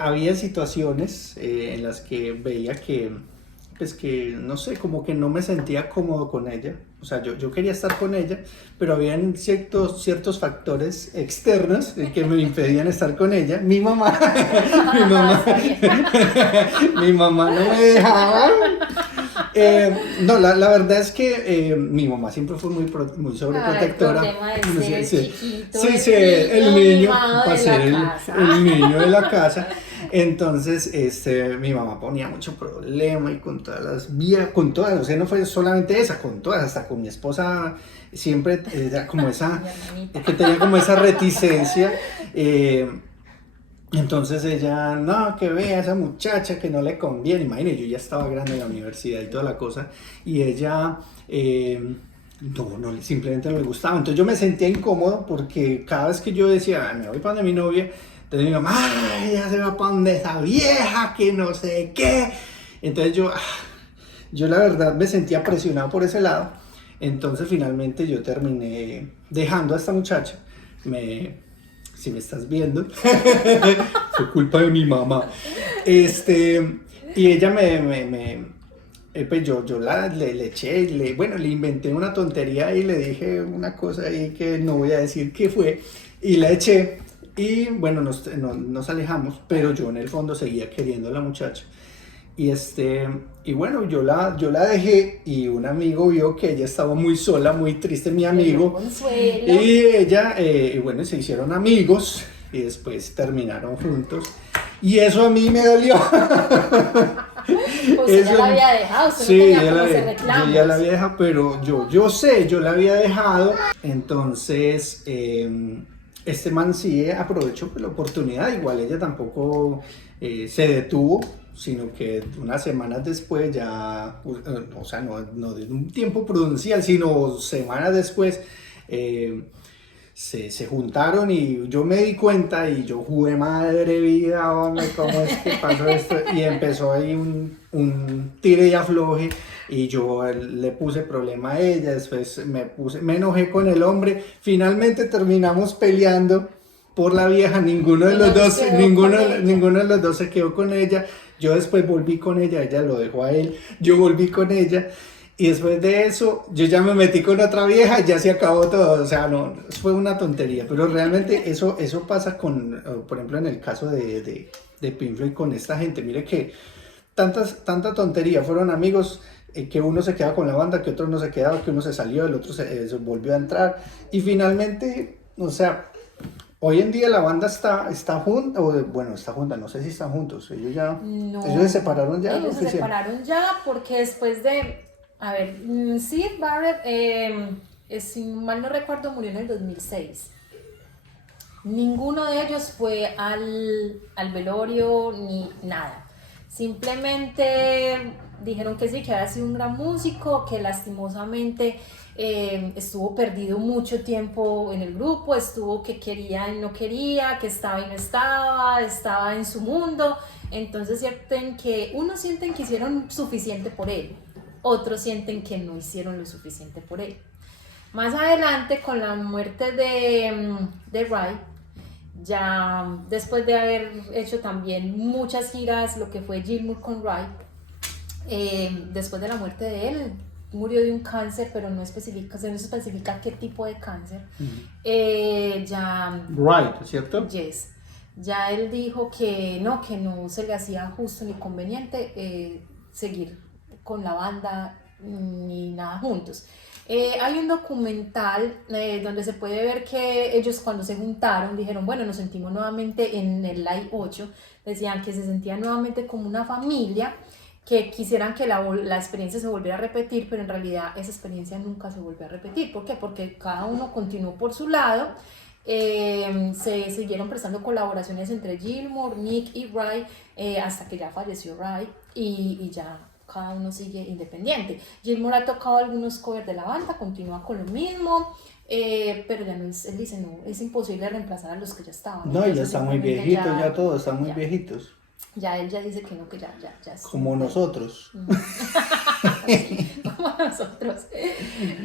había situaciones en las que veía que, pues que, no sé, como que no me sentía cómodo con ella. O sea, yo quería estar con ella, pero habían ciertos factores externos que me impedían estar con ella. Mi mamá, mi mamá, mi mamá no me dejaba. No, la verdad es que mi mamá siempre fue muy sobreprotectora. El problema de ser chiquito, Sí, el niño, para ser casa. el niño de la casa. Entonces, mi mamá ponía mucho problema y con todas las vías, con todas, o sea, no fue solamente esa, con todas, hasta con mi esposa siempre era como esa, que tenía como esa reticencia. Entonces ella, no, que vea a esa muchacha que no le conviene. Imagínate, yo ya estaba grande en la universidad y toda la cosa, y ella simplemente no le gustaba. Entonces yo me sentía incómodo porque cada vez que yo decía, me voy para donde mi novia, entonces mi mamá, ay, ella se va para donde esa vieja, que no sé qué. Entonces yo la verdad me sentía presionado por ese lado. Entonces finalmente yo terminé dejando a esta muchacha. Si me estás viendo, fue culpa de mi mamá. Y ella pues yo le eché, bueno, le inventé una tontería y le dije una cosa ahí que no voy a decir qué fue, y la eché, y bueno, nos alejamos, pero yo en el fondo seguía queriendo a la muchacha. Y bueno, yo la dejé y un amigo vio que ella estaba muy sola, muy triste, mi amigo. Y ella, bueno, se hicieron amigos y después terminaron juntos. Y eso a mí me dolió. Pues ella la había dejado, usted sí, no tenía como ese reclamo. Yo ya la había dejado, pero yo la había dejado. Entonces, este man sí aprovechó la oportunidad. Igual ella tampoco se detuvo, sino que unas semanas después ya, o sea, no de un tiempo prudencial, sino semanas después, se juntaron y yo me di cuenta y yo jugué, madre vida, hombre, ¿cómo es que pasó esto? Y empezó ahí un tire y afloje y yo le puse problema a ella, después me enojé con el hombre, finalmente terminamos peleando por la vieja, ninguno de los dos se quedó con ella. Yo después volví con ella lo dejó a él, yo volví con ella y después de eso yo ya me metí con otra vieja y ya se acabó todo, o sea, no, fue una tontería, pero realmente eso pasa por ejemplo, en el caso de Pink Floyd con esta gente, mire que tanta tontería, fueron amigos, que uno se quedaba con la banda, que otro no se quedaba, que uno se salió, el otro se volvió a entrar y finalmente, o sea, hoy en día la banda está junta, está junta, no sé si están juntos, ellos se separaron ya. Ellos se separaron ya porque después de, Syd Barrett, si mal no recuerdo, murió en el 2006. Ninguno de ellos fue al velorio ni nada. Simplemente dijeron que sí, que había sido un gran músico, que lastimosamente estuvo perdido mucho tiempo en el grupo, estuvo que quería y no quería, que estaba y no estaba en su mundo. Entonces unos sienten que hicieron suficiente por él, otros sienten que no hicieron lo suficiente por él. Más adelante, con la muerte de Ray, ya después de haber hecho también muchas giras, lo que fue Gilmour con Ray, después de la muerte de él, murió de un cáncer, pero no se especifica qué tipo de cáncer. Right, ¿cierto? Yes. Ya él dijo que no se le hacía justo ni conveniente seguir con la banda ni nada juntos. Hay un documental donde se puede ver que ellos cuando se juntaron dijeron, bueno, nos sentimos nuevamente en el Live 8, decían que se sentían nuevamente como una familia, que quisieran que la experiencia se volviera a repetir, pero en realidad esa experiencia nunca se volvió a repetir. ¿Por qué? Porque cada uno continuó por su lado. Se siguieron prestando colaboraciones entre Gilmour, Nick y Ray, hasta que ya falleció Ray y ya cada uno sigue independiente. Gilmour ha tocado algunos covers de la banda, continúa con lo mismo, pero ya no es, él dice, no, es imposible reemplazar a los que ya estaban. No, ya están muy viejitos, ya todos están muy viejitos. Ya él ya dice que no, que ya es como nosotros. Sí, como como a nosotros.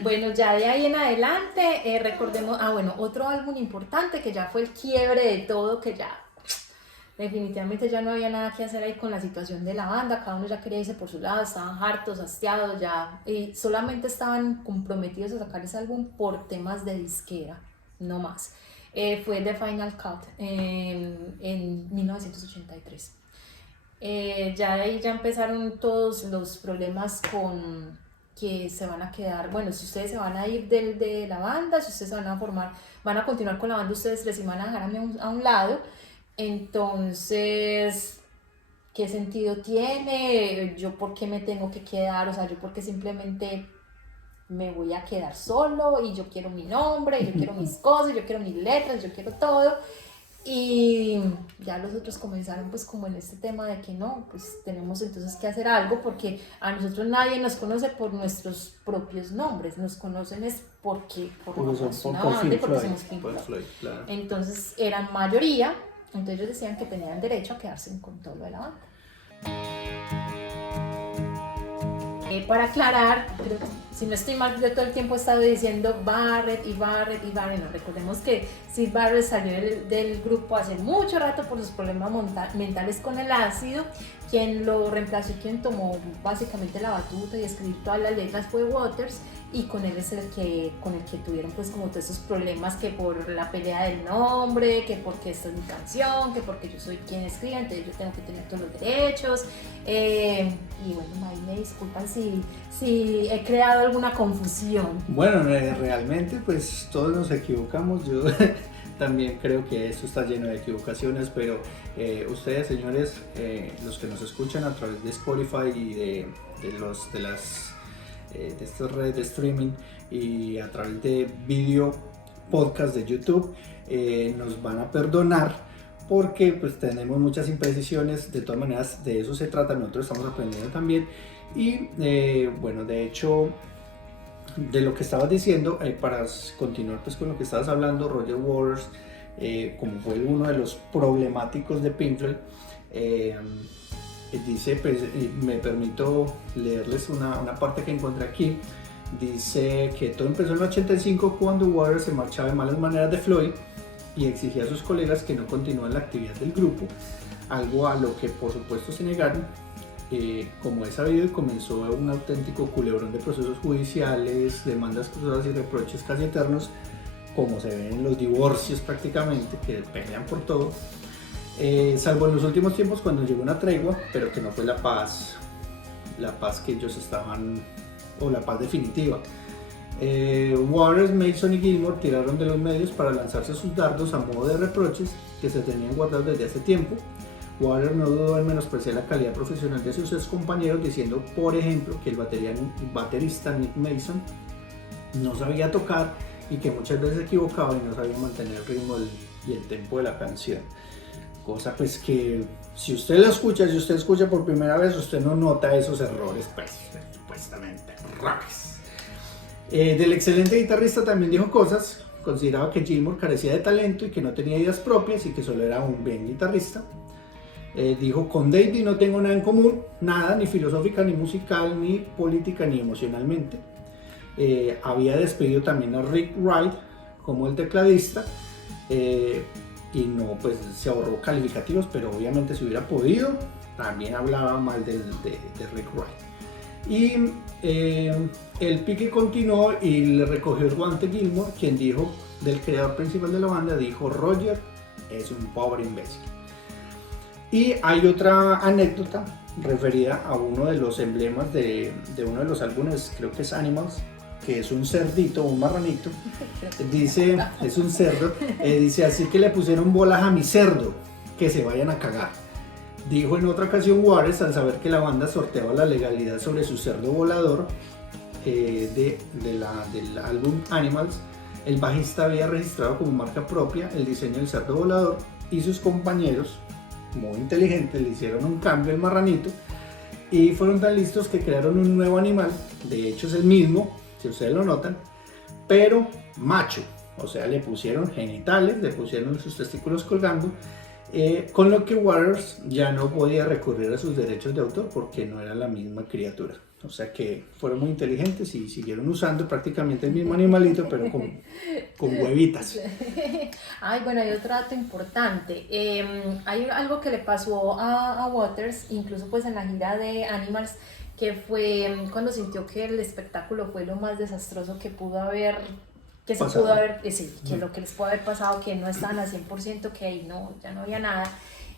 Bueno, ya de ahí en adelante, recordemos, bueno, otro álbum importante que ya fue el quiebre de todo, que ya definitivamente ya no había nada que hacer ahí con la situación de la banda, cada uno ya quería irse por su lado, estaban hartos, hastiados ya, y solamente estaban comprometidos a sacar ese álbum por temas de disquera, no más. Fue The Final Cut en 1983. Ya de ahí ya empezaron todos los problemas con que se van a quedar, bueno, si ustedes se van a ir de la banda, si ustedes se van a formar, van a continuar con la banda, ustedes les van a dejar a un lado, entonces, ¿qué sentido tiene? ¿Yo por qué me tengo que quedar? O sea, ¿yo por qué simplemente me voy a quedar solo y yo quiero mi nombre, yo quiero mis cosas, yo quiero mis letras, yo quiero todo? Y ya los otros comenzaron pues como en este tema de que no, pues tenemos entonces que hacer algo porque a nosotros nadie nos conoce por nuestros propios nombres, nos conocen es porque somos una banda y porque somos Pink Floyd. Claro. Entonces eran mayoría, entonces ellos decían que tenían derecho a quedarse con todo lo de la banda. Para aclarar, creo que, si no estoy mal, yo todo el tiempo he estado diciendo Barrett y Barrett y Barrett. No, recordemos que Syd Barrett salió del grupo hace mucho rato por sus problemas mentales con el ácido. Quien lo reemplazó y quien tomó básicamente la batuta y escribió todas las letras fue Waters, y con él es con el que tuvieron pues como todos esos problemas, que por la pelea del nombre, que porque esta es mi canción, que porque yo soy quien escribe, entonces yo tengo que tener todos los derechos. Y bueno, ahí me disculpan si he creado alguna confusión. Bueno, realmente pues todos nos equivocamos, yo también creo que esto está lleno de equivocaciones, pero ustedes, señores, los que nos escuchan a través de Spotify y de estas redes de streaming y a través de video podcast de YouTube, nos van a perdonar porque pues tenemos muchas imprecisiones. De todas maneras, de eso se trata, nosotros estamos aprendiendo también. Y bueno, de hecho, de lo que estabas diciendo, para continuar pues con lo que estabas hablando, Roger Waters, como fue uno de los problemáticos de Pink Floyd, dice, pues, me permito leerles una parte que encontré aquí. Dice que todo empezó en el 85 cuando Waters se marchaba de malas maneras de Floyd y exigía a sus colegas que no continúen la actividad del grupo, algo a lo que por supuesto se negaron. Como es sabido, comenzó un auténtico culebrón de procesos judiciales, demandas cruzadas y reproches casi eternos, como se ven en los divorcios prácticamente, que pelean por todo. Salvo en los últimos tiempos cuando llegó una tregua, pero que no fue la paz que ellos estaban, o la paz definitiva. Waters, Mason y Gilmour tiraron de los medios para lanzarse sus dardos a modo de reproches que se tenían guardados desde hace tiempo. Waters no dudó en menospreciar la calidad profesional de sus ex compañeros, diciendo, por ejemplo, que el baterista Nick Mason no sabía tocar y que muchas veces se equivocaba y no sabía mantener el ritmo y el tempo de la canción. Cosa pues que si usted la escucha, si usted escucha por primera vez, usted no nota esos errores, pues supuestamente errores. Del excelente guitarrista también dijo cosas. Consideraba que Gilmour carecía de talento y que no tenía ideas propias y que solo era un buen guitarrista. Dijo, con David no tengo nada en común, nada, ni filosófica, ni musical, ni política, ni emocionalmente. Había despedido también a Rick Wright como el tecladista, y no, pues se ahorró calificativos, pero obviamente si hubiera podido, también hablaba mal de Rick Wright. Y el pique continuó y le recogió el guante Gilmour, quien dijo, del creador principal de la banda, dijo, Roger es un pobre imbécil. Y hay otra anécdota referida a uno de los emblemas de uno de los álbumes, creo que es Animals, que es un cerdito, un marranito. Dice, es un cerdo, dice, así que le pusieron bolas a mi cerdo, que se vayan a cagar. Dijo en otra ocasión Waters, al saber que la banda sorteaba la legalidad sobre su cerdo volador del álbum Animals. El bajista había registrado como marca propia el diseño del cerdo volador y sus compañeros, muy inteligentes, le hicieron un cambio al marranito y fueron tan listos que crearon un nuevo animal. De hecho es el mismo, si ustedes lo notan, pero macho. O sea, le pusieron genitales, le pusieron sus testículos colgando Con lo que Waters ya no podía recurrir a sus derechos de autor porque no era la misma criatura. O sea que fueron muy inteligentes y siguieron usando prácticamente el mismo animalito, pero con huevitas. Ay, bueno, hay otro dato importante. Hay algo que le pasó a Waters, incluso pues en la gira de Animals, que fue cuando sintió que el espectáculo fue lo más desastroso que pudo haber, que se Pasado. pudo haber, sí, que lo que les pudo haber pasado, que no estaban al 100%, que ahí no, ya no había nada,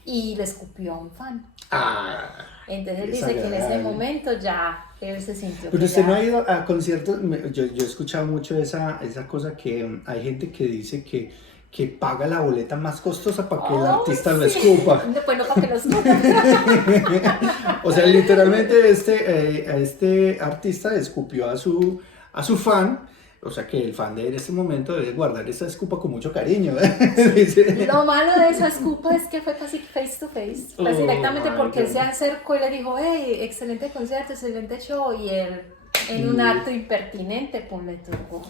y le escupió a un fan. Ah, Entonces él qué dice que en ese desagradable. momento ya él se sintió Pero que usted no ya... ha ido a conciertos, yo he escuchado mucho esa cosa que hay gente que dice que paga la boleta más costosa para que el ¡Oh, artista lo sí! escupa. Pues no para que lo escupan. O sea, literalmente a este artista escupió a su fan, o sea que el fan de en este momento debe guardar esa escupa con mucho cariño. Dice, Lo malo de esa escupa es que fue casi face to face, oh pues directamente my porque él God. se acercó y le dijo, hey, excelente concierto, excelente show, y él en un Y- acto impertinente, pues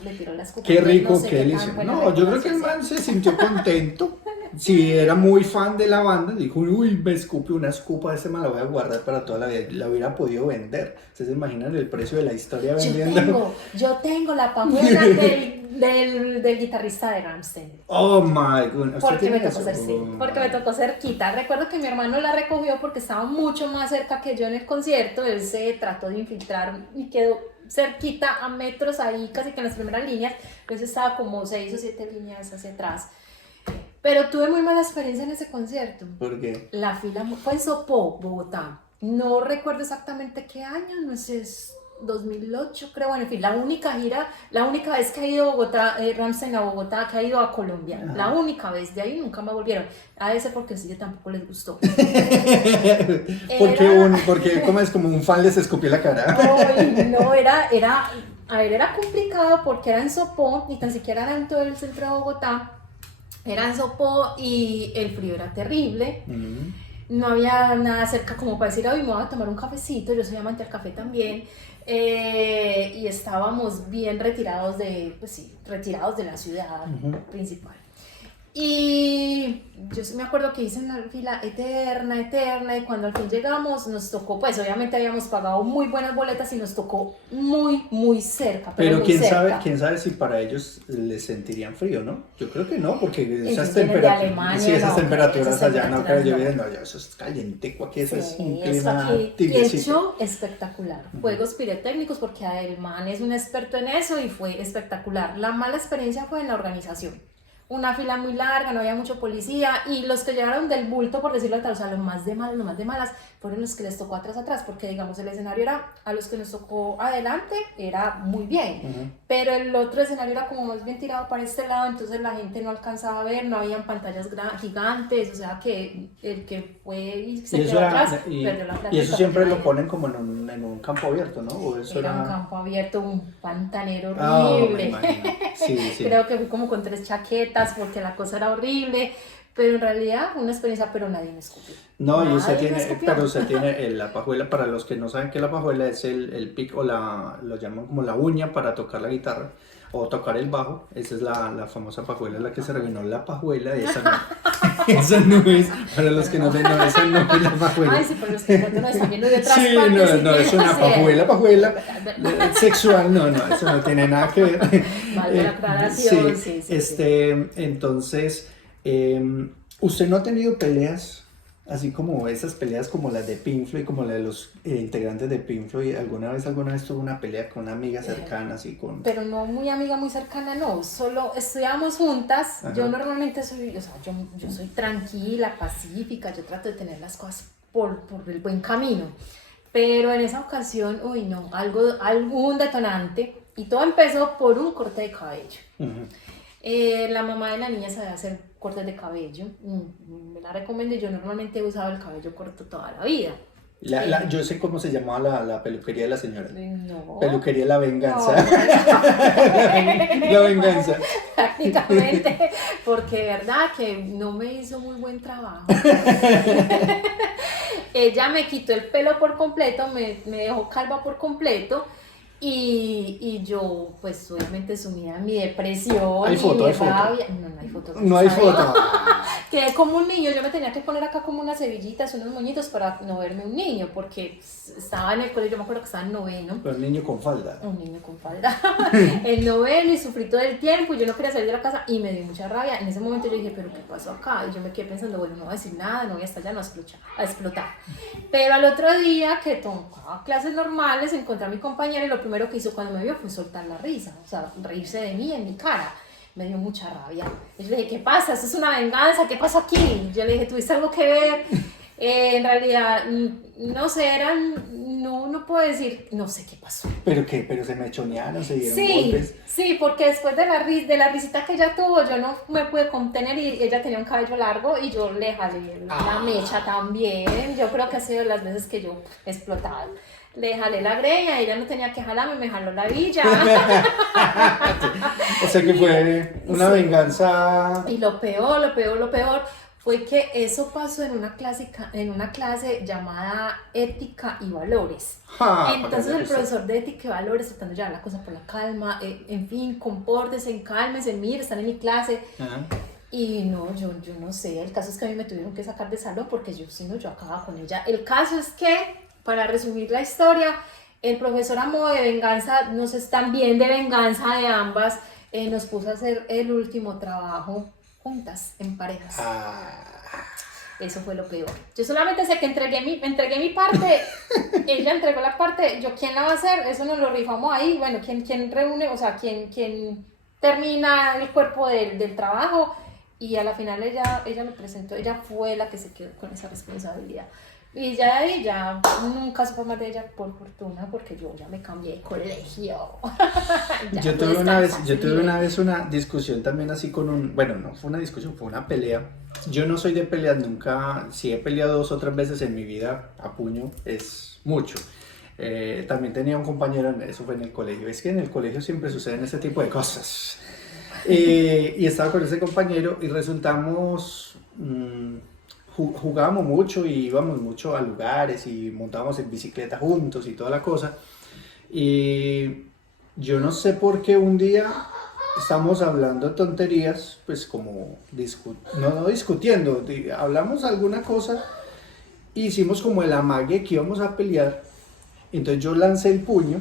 le tiró la escupa. Qué Entonces, rico, no sé qué qué tan delicioso. buena No, yo creo que el reconocencia. man se sintió contento. Si era muy fan de la banda, dijo, uy, me escupe una escupa, ese me la voy a guardar para toda la vida. La hubiera podido vender. ¿Ustedes se imaginan el precio de la historia vendiendo? Yo tengo la pajuela del guitarrista de Rammstein. Oh my goodness. ¿Usted Porque me tiene tocó eso? ser, sí, Oh, porque me my. tocó cerquita. Recuerdo que mi hermano la recogió porque estaba mucho más cerca que yo en el concierto. Él se trató de infiltrar y quedó cerquita a metros ahí, casi que en las primeras líneas. Entonces estaba como 6 o 7 líneas hacia atrás. Pero tuve muy mala experiencia en ese concierto. ¿Por qué? La fila fue en Sopó, Bogotá. No recuerdo exactamente qué año, no sé, es 2008 creo. Bueno, en fin, la única vez que ha ido Bogotá, Rammstein a Bogotá, que ha ido a Colombia. Ajá. La única vez, de ahí nunca más volvieron. A ese porque el sitio tampoco les gustó. Porque como es como un fan les escupió la cara. Ay, no, a ver, era complicado porque era en Sopó, ni tan siquiera era en todo el centro de Bogotá. Era en Sopó y el frío era terrible. No había nada cerca como para decir, hoy me voy a tomar un cafecito, yo soy amante del café también, y estábamos bien retirados retirados de la ciudad principal. Y yo sí me acuerdo que hice una fila eterna, y cuando al fin llegamos nos tocó, pues obviamente habíamos pagado muy buenas boletas y nos tocó muy cerca. Pero muy quién cerca. sabe si para ellos les sentirían frío, ¿no? Yo creo que no, porque Ellos vienen de Alemania, sí, esas no, temperaturas esas allá no, pero yo temperaturas digo, no, eso es caliente, aquí eso es un Sí, clima y el tibiecito. show espectacular, juegos pirotécnicos porque el man es un experto en eso y fue espectacular. La mala experiencia fue en la organización. Una fila muy larga, no había mucho policía y los que llegaron del bulto, por decirlo tal, o sea, los más de malas, fueron los que les tocó atrás, porque digamos el escenario era, a los que nos tocó adelante, era muy bien, pero el otro escenario era como más bien tirado para este lado, entonces la gente no alcanzaba a ver, no habían pantallas gigantes, o sea que el que fue y se quedó atrás, perdió la plata. Y eso siempre lo ponen como en un campo abierto, ¿no? ¿O eso era un campo abierto, un pantanero Ah, me horrible. imagino. Sí. Creo que fui como con 3 chaquetas porque la cosa era horrible, pero en realidad fue una experiencia, pero nadie me escupió. No, y usted Nadie me tiene, escupió. pero usted tiene la pajuela, para los que no saben qué es la pajuela, es el pick o lo llaman como la uña para tocar la guitarra o tocar el bajo. Esa es la famosa pajuela, la que se revinó la pajuela, esa no, esa no es, para los que no ven, no, esa no es la pajuela. Ay, sí, pero los que no están viendo de otras Sí, partes. no, es una pajuela sexual, no, eso no tiene nada que ver. Vale la aclaración, sí. Entonces, ¿usted no ha tenido peleas, así como esas peleas como las de Pink Floyd, como la de los integrantes de Pink Floyd? ¿Alguna vez tuvo una pelea con una amiga cercana, así con...? Pero no muy amiga, muy cercana, no, solo estudiábamos juntas. Ajá. Yo normalmente soy, o sea, yo soy tranquila, pacífica, yo trato de tener las cosas por el buen camino. Pero en esa ocasión, uy no, algún detonante, y todo empezó por un corte de cabello. La mamá de la niña sabía hacer cortes de cabello, me la recomendé. Yo normalmente he usado el cabello corto toda la vida. Yo sé cómo se llamaba la peluquería de la señora. No. Peluquería La Venganza. No. La Venganza. Prácticamente, porque de verdad que no me hizo muy buen trabajo. Ella me quitó el pelo por completo, me dejó calva por completo. Y yo, pues obviamente sumida en mi depresión ¿Hay y foto, mi hay foto? rabia. No, no hay foto. No hay foto. Quedé como un niño, yo me tenía que poner acá como unas hebillitas, unos moñitos para no verme un niño, porque estaba en el colegio, yo me acuerdo que estaba en noveno. Pero el niño con falda. Un niño con falda. En noveno y sufrí todo el tiempo y yo no quería salir de la casa y me dio mucha rabia. En ese momento yo dije, ¿pero qué pasó acá? Y yo me quedé pensando, bueno, no voy a decir nada, no voy a estallar, no voy a explotar. Pero al otro día que tomaba clases normales, encontré a mi compañera y lo primero que hizo cuando me vio fue soltar la risa, o sea, reírse de mí en mi cara. Me dio mucha rabia. Y yo le dije, ¿qué pasa? ¿Esto es una venganza? ¿Qué pasa aquí? Yo le dije, ¿tuviste algo que ver? En realidad, no sé, no puedo decir, no sé qué pasó. ¿Pero qué? ¿Pero se mechonearon, se dieron Sí, golpes? sí, porque después de la risita que ella tuvo, yo no me pude contener y ella tenía un cabello largo y yo le jalé la mecha también. Yo creo que ha sido las veces que yo he explotado. Le jalé la greña, ella no tenía que jalarme, me jaló la villa. O sea que fue una Sí. venganza. Y lo peor fue que eso pasó en una clase llamada Ética y Valores. Entonces el profesor de Ética y Valores tratando de llevar la cosa por la calma, en fin, compórtense, cálmense, mire, están en mi clase. Ajá. Y no, yo no sé, el caso es que a mí me tuvieron que sacar de salón porque yo acababa con ella. El caso es que, para resumir la historia, el profesor a modo de venganza, nos están bien de venganza de ambas, nos puso a hacer el último trabajo juntas, en parejas. Eso fue lo peor. Yo solamente sé que entregué mi parte, ella entregó la parte, yo ¿quién la va a hacer? Eso nos lo rifamos ahí, bueno, ¿quién reúne, o sea, quién termina el cuerpo del trabajo? Y a la final ella me presentó, ella fue la que se quedó con esa responsabilidad. Y ya de ahí ya nunca supe más de ella, por fortuna, porque yo ya me cambié de colegio. Yo tuve una vez una discusión también así con bueno, no fue una discusión, fue una pelea. Yo no soy de pelear nunca, si he peleado 2 o 3 veces en mi vida a puño, es mucho. También tenía un compañero, eso fue en el colegio, es que en el colegio siempre suceden ese tipo de cosas. Y estaba con ese compañero y resultamos... jugábamos mucho y íbamos mucho a lugares y montábamos en bicicleta juntos y toda la cosa. Y yo no sé por qué un día estamos hablando de tonterías, pues como no discutiendo, hablamos alguna cosa, e hicimos como el amague que íbamos a pelear. Entonces yo lancé el puño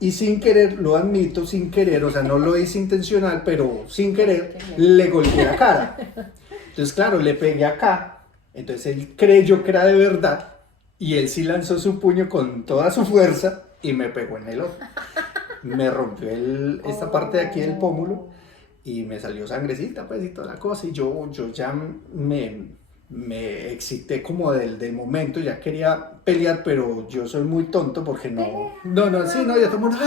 y sin querer, lo admito, sin querer, o sea, no lo hice intencional, pero sin querer, le golpeé la cara. Entonces, claro, le pegué acá, entonces él creyó que era de verdad y él sí lanzó su puño con toda su fuerza y me pegó en el ojo. Me rompió esta parte de aquí del pómulo y me salió sangrecita, pues, y toda la cosa. Y yo ya me excité como del momento, ya quería pelear, pero yo soy muy tonto porque no, ya todo el mundo,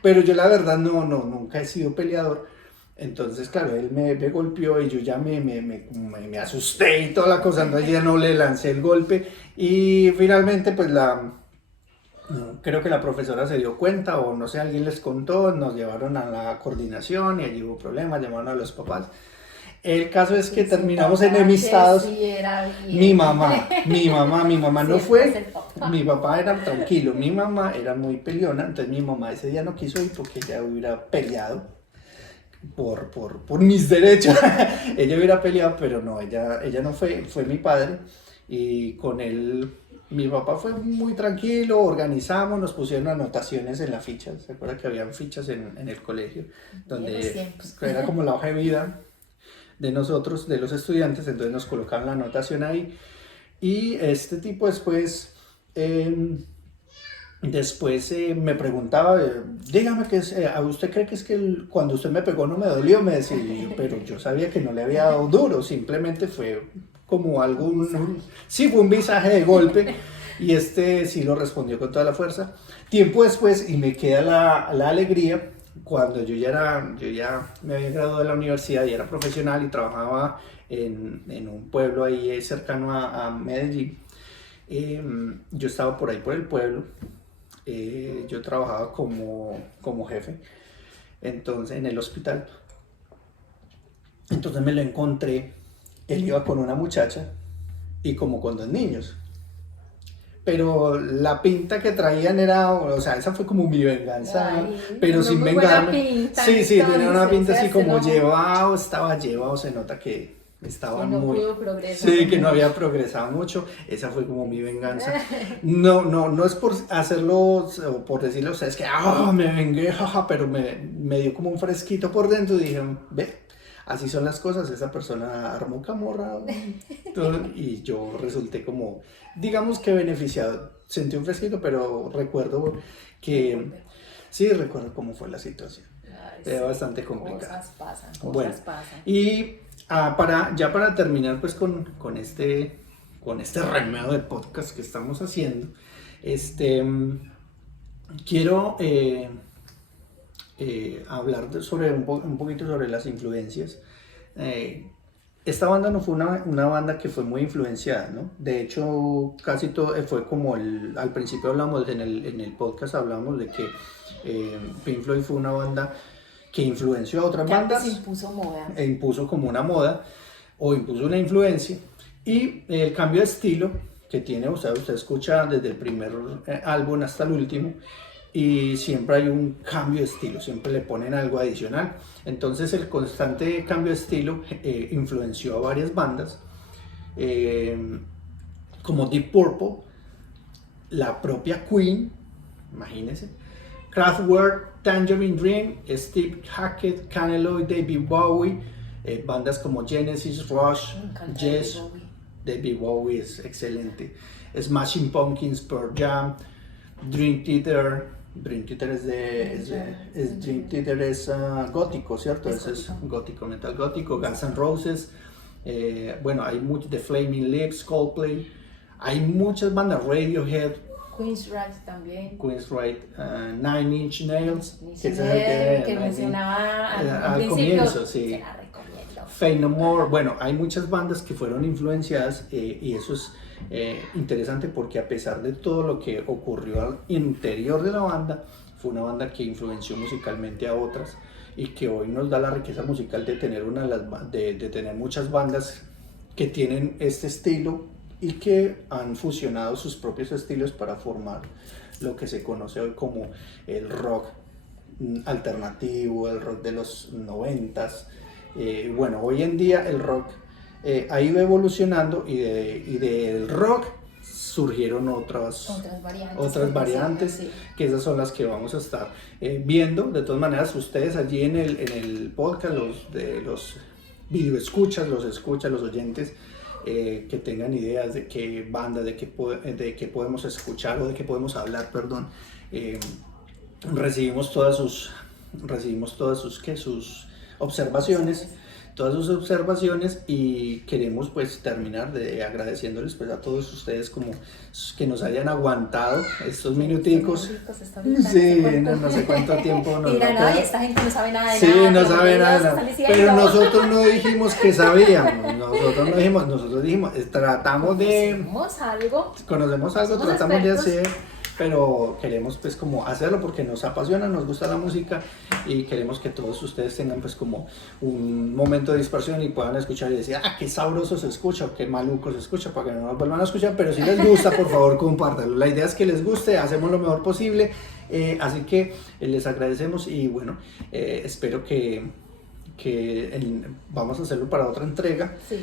pero yo la verdad nunca he sido peleador. Entonces, claro, él me golpeó y yo ya me asusté y toda la cosa, entonces ya no le lancé el golpe y finalmente pues creo que la profesora se dio cuenta o no sé, alguien les contó, nos llevaron a la coordinación y allí hubo problemas, llamaron a los papás. El caso es que terminamos enemistados. Mi mamá no fue, mi papá era tranquilo, mi mamá era muy peleona, entonces mi mamá ese día no quiso ir porque ella hubiera peleado por mis derechos. Ella hubiera peleado, pero no, ella no fue mi padre. Y con él, mi papá fue muy tranquilo, organizamos, nos pusieron anotaciones en la ficha. ¿Se acuerda que habían fichas en el colegio? Donde era como la hoja de vida de nosotros, de los estudiantes, entonces nos colocaban la anotación ahí. Y este tipo después... Después me preguntaba, dígame, ¿usted cree que es que cuando usted me pegó no me dolió? Me decía, pero yo sabía que no le había dado duro, simplemente fue como sí, fue un visaje de golpe, y sí lo respondió con toda la fuerza. Tiempo después, y me queda la alegría, cuando yo ya me había graduado de la universidad y era profesional y trabajaba en un pueblo ahí cercano a Medellín, yo estaba por ahí por el pueblo. Yo trabajaba como jefe en el hospital. Entonces me lo encontré, él iba con una muchacha y como con 2 niños. pero la pinta que traían era, o sea, esa fue como mi venganza, Ay, pero una sin muy buena vengarme. pinta, Sí, sí, tenía una entonces, pinta así ¿cierto? como No, llevado, estaba llevado, se nota que estaba que no muy... pudo progresar. Sí, que no había progresado mucho, esa fue como mi venganza. No, no, no es por hacerlo o por decirle a ustedes que me vengué, jaja, pero me dio como un fresquito por dentro y dije, ve, así son las cosas, esa persona armó camorra y yo resulté como, digamos que beneficiado. Sentí un fresquito, pero recuerdo que, sí, recuerdo cómo fue la situación. Ay, Era sí, bastante complicado. cosas pasan, Bueno, cosas pasan. y para terminar pues con este remedio de podcast que estamos haciendo, quiero hablar sobre un poquito sobre las influencias. Esta banda no fue una banda que fue muy influenciada, ¿no? De hecho, casi todo fue como al principio hablamos, en el podcast hablamos de que Pink Floyd fue una banda que influenció a otras Que antes bandas impuso moda. e impuso como una moda o impuso una influencia, y el cambio de estilo que tiene, o sea, usted escucha desde el primer álbum hasta el último y siempre hay un cambio de estilo, siempre le ponen algo adicional. Entonces el constante cambio de estilo influenció a varias bandas como Deep Purple, la propia Queen, imagínense, Kraftwerk, Tangerine Dream, Steve Hackett, Kanye Lloyd, David Bowie, bandas como Genesis, Rush, Yes, David Bowie es excelente, Smashing Pumpkins, Pearl Jam, Dream Theater. Dream Theater Dream Theater es gótico, ¿cierto? Ese es gótico, metal gótico. Guns N' Roses, bueno, hay muchos, The Flaming Lips, Coldplay, hay muchas bandas, Radiohead, Queensryche también. Queensryche, Nine Inch Nails, que mencionaba al comienzo, sí. Se la recomiendo. Faith No More, bueno, hay muchas bandas que fueron influenciadas y eso es interesante porque a pesar de todo lo que ocurrió al interior de la banda, fue una banda que influenció musicalmente a otras y que hoy nos da la riqueza musical de tener, de tener muchas bandas que tienen este estilo y que han fusionado sus propios estilos para formar lo que se conoce hoy como el rock alternativo, el rock de los 90s. Bueno, hoy en día el rock ha ido evolucionando y del rock surgieron otras variantes sí. Que esas son las que vamos a estar viendo. De todas maneras, ustedes allí en el podcast, los videoescuchas, los oyentes, que tengan ideas de qué banda, de qué podemos escuchar o de qué podemos hablar, perdón, recibimos todas sus observaciones y queremos pues terminar agradeciéndoles pues a todos ustedes como que nos hayan aguantado estos minuticos. Sí, no sé cuánto tiempo nos va a quedar. Esta gente no sabe nada de sí, nada. No sabe nada. Pero nosotros no dijimos que sabíamos. Nosotros dijimos, tratamos de... Conocemos algo, tratamos de hacer, pero queremos pues como hacerlo porque nos apasiona, nos gusta la música y queremos que todos ustedes tengan pues como un momento de dispersión y puedan escuchar y decir, qué sabroso se escucha o qué maluco se escucha, para que no nos vuelvan a escuchar, pero si les gusta, por favor, compártanlo. La idea es que les guste, hacemos lo mejor posible, así que les agradecemos y bueno, espero que vamos a hacerlo para otra entrega. Sí.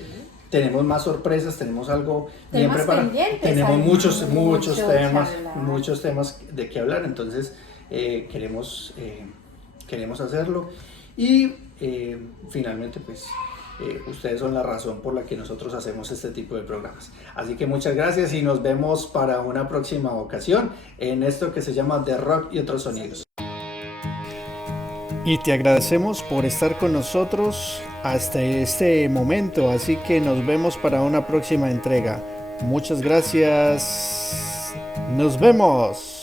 Tenemos más sorpresas, tenemos algo bien preparado. Tenemos muchos temas de qué hablar, entonces queremos hacerlo y finalmente pues ustedes son la razón por la que nosotros hacemos este tipo de programas. Así que muchas gracias y nos vemos para una próxima ocasión en esto que se llama The Rock y otros sonidos. Y te agradecemos por estar con nosotros hasta este momento, así que nos vemos para una próxima entrega. Muchas gracias. Nos vemos.